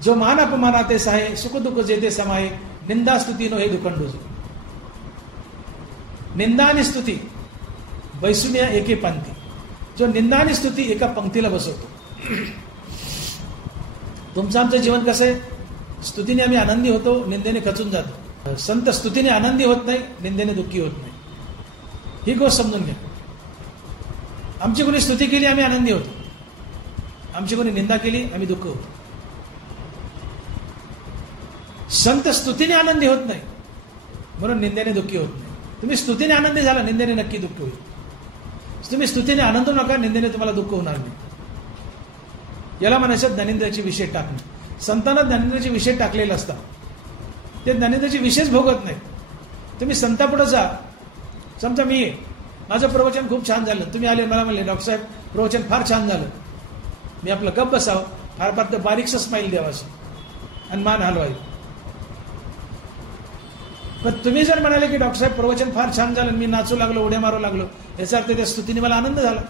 जो मान अपमानाते सहाय, सुख दुःख जेते समाये, निंदा स्तुती नो हे दुखंडोज. निंदा आणि स्तुती बैसून या एके पंक्ती. जो निंदा आणि स्तुती एका पंक्तीला बसवतो. तुमचं आमचं जीवन कसं आहे? स्तुतीने आम्ही आनंदी होतो, निंदेने खचून जातो. संत स्तुतीने आनंदी होत नाही, निंदेने दुःखी होत नाही. ही गोष्ट समजून घ्या. आमची कोणी स्तुती केली आम्ही आनंदी होतो, आमची कोणी निंदा केली आम्ही दुःख होतो. संत स्तुतीने आनंदी होत नाही म्हणून निंदेने दुःखी होत नाही. तुम्ही स्तुतीने आनंदी झाला, निंदेने नक्की दुःख होईल. तुम्ही स्तुतीने आनंद नका, निंदेने तुम्हाला दुःख होणार नाही. याला म्हणायचं ज्ञानेंद्रियाचे विषय टाकणे. संतांना ज्ञानेंद्रियाचे विषय टाकलेले असतात, ते ज्ञानेंद्रियाचे विषयच भोगत नाही. तुम्ही संतापुढे जा. समजा मी माझं प्रवचन खूप छान झालं, तुम्ही आले मला म्हणले डॉक्टर साहेब प्रवचन फार छान झालं, मी आपलं गप्प बसावं, फार फार तर बारीकसं स्माईल द्यावाचं आणि मान हलवावी. पण तुम्ही जर म्हणाले की डॉक्टर साहेब प्रवचन फार छान झालं, मी नाचू लागलो, उड्या मारू लागलो, याचा अर्थ त्या स्तुतीने मला आनंद झाला,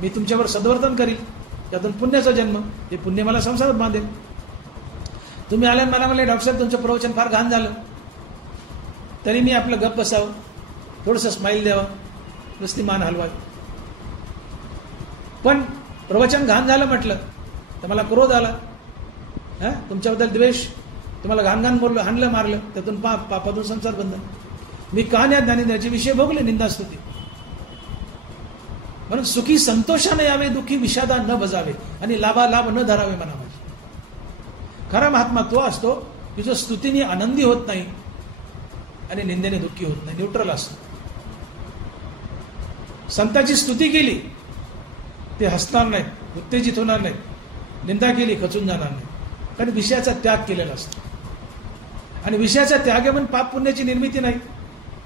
मी तुमच्यावर सद्वर्तन करील, त्यातून पुण्याचा जन्म, ते पुण्य मला संसारात बांधेल. तुम्ही आले मला म्हणले डॉक्टर साहेब तुमचं प्रवचन फार घाण झालं, तरी मी आपलं गप्प बसावं, थोडंसं स्माईल द्यावं, नुसती मान हलवावी. पण प्रवचन घाण झालं म्हटलं तर मला क्रोध आला, तुमच्याबद्दल द्वेष, तुम्हाला घाण घाण बोललो, हाणलं मारलं, त्यातून पापातून संसार बंधन. मी कान या ज्ञानेंद्रियाचे विषय भोगले, निंदास्तुती. म्हणून सुखी संतोषाने यावे, दुःखी विषादा न बजावे आणि लाभालाभ न धरावे म्हणावे. खरा महात्मा तो असतो की जो स्तुतीने आनंदी होत नाही आणि निंदेने दुःखी होत नाही, न्यूट्रल असतो. संताची स्तुती केली ते हसणार नाहीत, उत्तेजित होणार नाहीत, निंदा केली खचून जाणार नाही, कारण विषयाचा त्याग केलेला असतो. आणि विषयाचा त्याग म्हणून पाप पुण्याची निर्मिती नाही,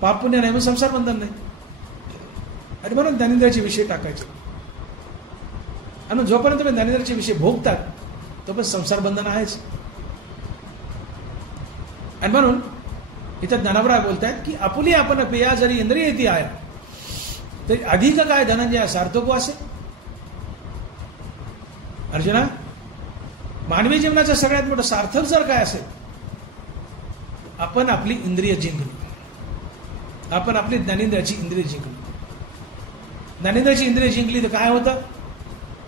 पाप पुण्य नाही म्हणून संसार बंधन नाही. आणि म्हणून ज्ञानेंद्रियाचे विषय टाकायचे. आणि जोपर्यंत तुम्ही ज्ञानेंद्रियाचे विषय भोगतात तोपर्यंत संसार बंधन आहेच. आणि म्हणून इथं ज्ञानावरा बोलतायत की आपुली आपण पेया जरी इंद्रिय येते आहे तरी अधिक काय धनंजय सार्थको असे. अर्जुना, मानवी जीवनाचं सगळ्यात मोठं सार्थक जर काय असेल, आपण आपली इंद्रिय जिंकली, आपण आपली ज्ञानेंद्रियाची इंद्रिय जिंकली. ज्ञानेंद्रियाची इंद्रिय जिंकली तर काय होतं?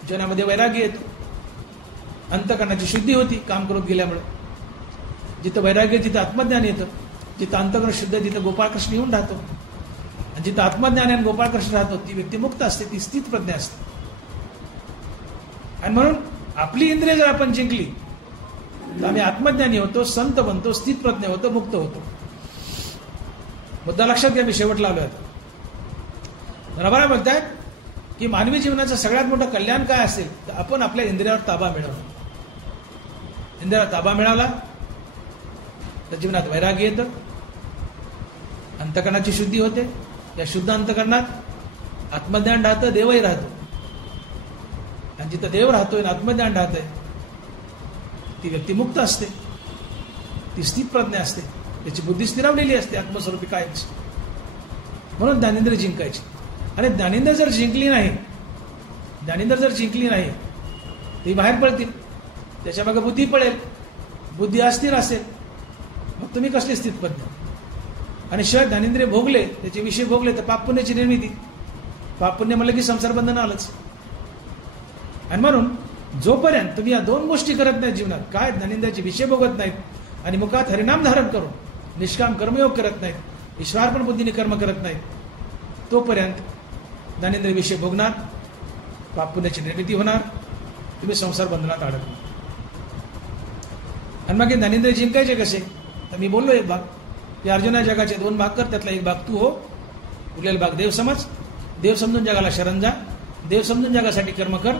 जीवनामध्ये वैराग्य येतो, अंतःकरणाची शुद्धी होती काम करत गेल्यामुळे. जिथं वैराग्य तिथं आत्मज्ञान येतं, जिथं अंतःकरण शुद्ध तिथं गोपाळकृष्ण येऊन राहतो, आणि जिथं आत्मज्ञान आणि गोपाळकृष्ण राहतो ती व्यक्ती मुक्त असते, ती स्थितप्रज्ञ असते. आणि म्हणून आपली इंद्रिय जर आपण जिंकली तर आम्ही आत्मज्ञानी होतो, संत बनतो, स्थितप्रज्ञ होतो, मुक्त होतो. मुद्दा लक्षात घ्या, मी शेवटला आलोय. रबारा बोलतायत की मानवी जीवनाचं सगळ्यात मोठं कल्याण काय असेल तर आपण आपल्या इंद्रियावर ताबा मिळवणं. इंद्रियावर ताबा मिळाला तर जीवनात वैराग्य येतं, अंतकरणाची शुद्धी होते. या शुद्ध अंतकरणात आत्मज्ञान राहतं, देवही राहतो. आणि जिथं देव राहतोय आणि आत्मज्ञान राहतंय ती व्यक्ती मुक्त असते, ती स्थितप्रज्ञ असते, त्याची बुद्धी स्थिरावलेली असते आत्मस्वरूपी कायच. म्हणून ज्ञानेंद्रिय जिंकायची. आणि ज्ञानेंद्रिय जर जिंकली नाही ती बाहेर पडतील, त्याच्या मागे बुद्धी पडेल, बुद्धी अस्थिर असेल, मग तुम्ही कसले स्थितप्रज्ञ. आणि शिवाय ज्ञानेंद्रिय भोगले, त्याचे विषय भोगले तर पाप पुण्याची निर्मिती. पाप पुण्य म्हणलं की संसार बंधन आलंच. आणि म्हणून जोपर्यंत तुम्ही या दोन गोष्टी करत नाहीत जीवनात, काय ज्ञानेंद्रियाचे विषय भोगत नाहीत आणि मुखात हरिनाम धारण करून निष्काम कर्मयोग करत नाहीत, ईश्वरार्पण बुद्धीने कर्म करत नाहीत, तोपर्यंत ज्ञानेंद्रिय विषय भोगणार, पाप पुण्याची निर्मिती होणार, तुम्ही संसार बंधनात अडकणार. आणि मग हे ज्ञानेंद्रिय जिंकायचे कसे तर मी बोललो एक भाग की अर्जुना जगाचे दोन भाग कर, त्यातला एक भाग तू हो, उरलेला भाग देव समज. देव समजून जगाला शरण जा, देव समजून जगासाठी कर्म कर.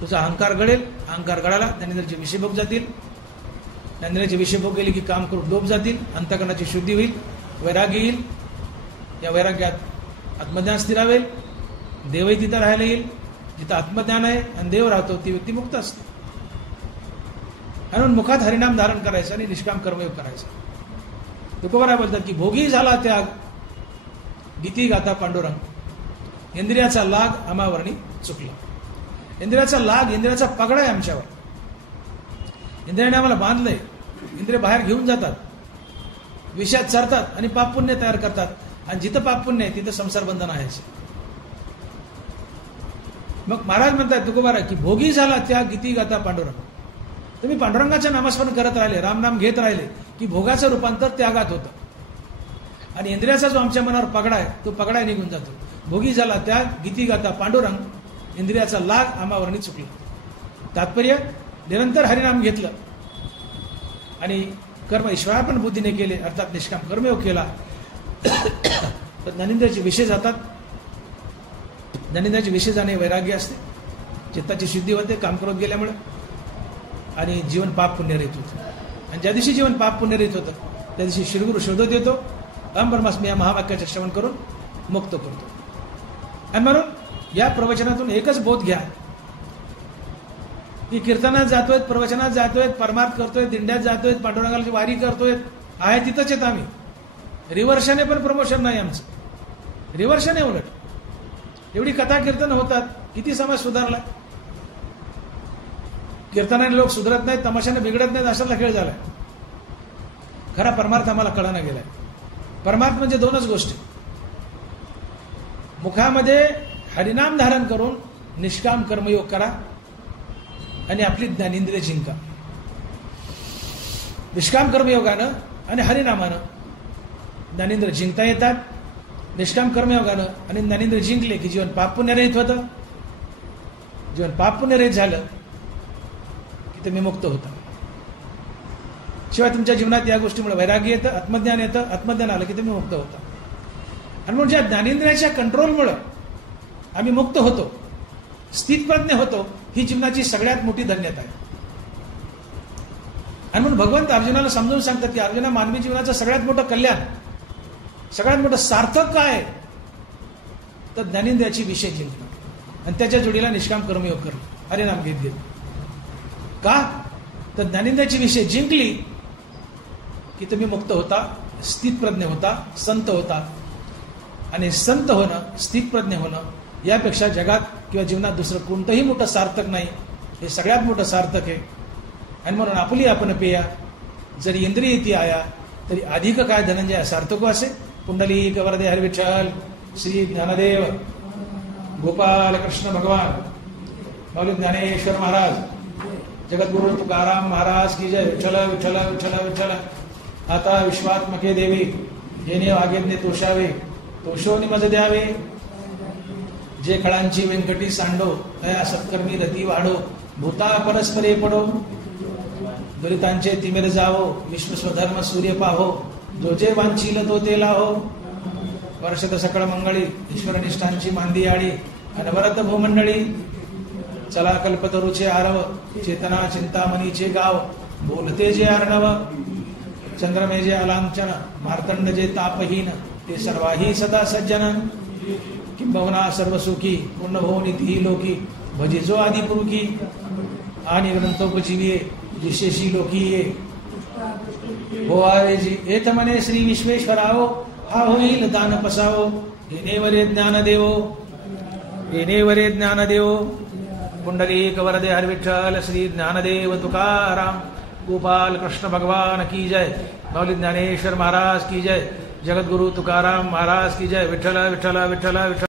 तुझा अहंकार घडेल, अहंकार घडाला ज्ञानेंद्रियाचे विषय भोग जातील, ज्ञानेंद्रियाचे विषय भोग गेले की काम करून लोप जातील, अंतकरणाची शुद्धी होईल, वैराग्य येईल. या वैराग्यात आत्मज्ञान स्थिरावेल, देवही तिथं राहायला येईल. जिथं आत्मज्ञान आहे आणि देव राहतो ती व्यक्ती मुक्त असते. म्हणून मुखात हरिनाम धारण करायचं आणि निष्काम कर्मयोग करायचं. तुकोबारा बोलतात की भोगी झाला त्याग, गीती गाता पांडुरंग, इंद्रियाचा लाग आमावरणी चुकला. इंद्रियाचा लाग, इंद्रियाचा पगडा आहे आमच्यावर. इंद्रियाने आम्हाला बांधलंय, इंद्रिय बाहेर घेऊन जातात, विषयात चरतात आणि पाप पुण्य तयार करतात. आणि जिथं पाप पुण्य आहे तिथं संसार बंधन आहेच. मग महाराज म्हणतात तुकोबारा की भोगी झाला त्याग, गीती गाता पांडुरंग. तुम्ही पांडुरंगाचं नामस्मरण करत राहिले, रामनाम घेत राहिले की भोगाचं रूपांतर त्यागात होतं. आणि इंद्रियाचा जो आमच्या मनावर पगडा आहे तो पगडा निघून जातो. भोगी झाला त्याग, गीती गाता पांडुरंग, इंद्रियाचा लाग आमावरणी चुकला. तात्पर्य निरंतर हरिनाम घेतलं आणि कर्म ईश्वरार्पण बुद्धीने केले, अर्थात निष्काम कर्मयोग केला तर ज्ञानेंद्रियाचे विषय जातात. ज्ञानेंद्रियाचे विषय जाणे वैराग्य असते, चित्ताची शुद्धी होते काम करत गेल्यामुळे, आणि जीवन पाप पुण्य रहित होतं. आणि ज्या दिवशी जीवन पाप पुण्य रहित होतं त्या दिवशी श्रीगुरु शोधत येतो, अहम ब्रह्मास्मी या महावाक्याचे श्रवण करून मुक्त करतो. आणि म्हणून या प्रवचनातून एकच बोध घ्या की कीर्तनात जातोय, प्रवचनात जातोय, परमार्थ करतोय, दिंड्यात जातोय, पांडुरंगाची वारी करतोय, आहे तिथंच येत आम्ही. रिवर्षाने पण प्रमोशन नाही आमचं, रिवर्षाने उलट एवढी कथा कीर्तन होतात, किती समाज सुधारला. कीर्तनाने लोक सुधरत नाहीत, तमाशाने बिघडत नाहीत, अशातला खेळ झालाय. खरा परमार्थ आम्हाला कळाना गेलाय. परमार्थ म्हणजे दोनच गोष्टी, मुखामध्ये हरिनाम धारण करून निष्काम कर्मयोग करा आणि आपली ज्ञानेंद्रिय जिंका. निष्काम कर्मयोगानं आणि हरिनामानं ज्ञानेंद्रिय जिंकता येतात. निष्काम कर्मयोगानं आणि ज्ञानेंद्रिय जिंकले की जीवन पाप पुण्यरहित होतं. जीवन पाप पुण्यरहित झालं की तुम्ही मुक्त होता. शिवाय तुमच्या जीवनात या गोष्टीमुळे वैराग्य येतं, आत्मज्ञान येतं, आत्मज्ञान आलं की तुम्ही मुक्त होता. आणि म्हणून ज्या ज्ञानेंद्रियाच्या कंट्रोलमुळे आम्ही मुक्त होतो, स्थितप्रज्ञ होतो, ही जीवनाची सगळ्यात मोठी धन्यता आहे. आणि म्हणून भगवंत अर्जुनाला समजून सांगतात की अर्जुना, मानवी जीवनाचं सगळ्यात मोठं कल्याण, सगळ्यात मोठं सार्थक काय आहे तर ज्ञानेंद्रियाची विषय जिंकणं आणि त्याच्या जोडीला निष्काम कर्मयोग करणं, हरिनाम घेत घेत. का तर ज्ञानेंद्रियाची विषय जिंकली की तुम्ही मुक्त होता, स्थितप्रज्ञ होता, संत होता. आणि संत होणं, स्थितप्रज्ञ होणं यापेक्षा जगात किंवा जीवनात दुसरं कोणतंही मोठं सार्थक नाही. हे सगळ्यात मोठं सार्थक आहे. आणि म्हणून आपली आपण पेया जरी इंद्रिय ती आया तरी अधिक काय धनंजय सार्थको असे. पुंडलिक वरदे हरी विठ्ठल श्री ज्ञानदेव गोपाल कृष्ण भगवान मौली ज्ञानेश्वर महाराज जगद्गुरु तुकाराम महाराज की जय. विठ्ठल विठ्ठल विठ्ठल विठ्ठल. आता विश्वात्मके देवी जेने वागेदने तोषावे तोषोनी मज द्यावे. जे कळांची व्यंकटी सांडो तया सत्कर्मी रती वाढो. भूता परस्परे पडो, दुरितांचे तिमिर जावो, विष्णू स्वधर्म सूर्य पाहो, जो जे वांछील तो ते लाहो. वर्षत सकळ मंगळी, ईश्वर निष्ठांची मांदी आळी, अनवरत भूमंडळी. चला कल्पतरुचे आरव, चेतना चिंतामणीचे गाव, बोलते जे अर्णव. चंद्रमे जे अलांचन, मार्तंड जे तापहीन, ते सर्वाही सदा सज्जन. किंबहुना सर्व सुखी, पूर्ण भवनिधी लोकी, भजे जो आदिपुरुखी. आणि ग्रंथोपजीविये, विशेषी लोकी ये. हो आवे जी एत मने श्री विश्वेश्वराओ, हा होईल दान पसावो. येणेवरे ज्ञान देवो, येणेवरे ज्ञान देवो. पुंडलिक वरदे हर विठ्ठल श्री ज्ञानदेव तुकाराम. गोपाल कृष्ण भगवान की जय. मौली ज्ञानेश्वर महाराज की जय. जगद्गुरु तुकाराम महाराज की जय. विठ्ठल विठ्ठल विठ्ठल विठ्ठल.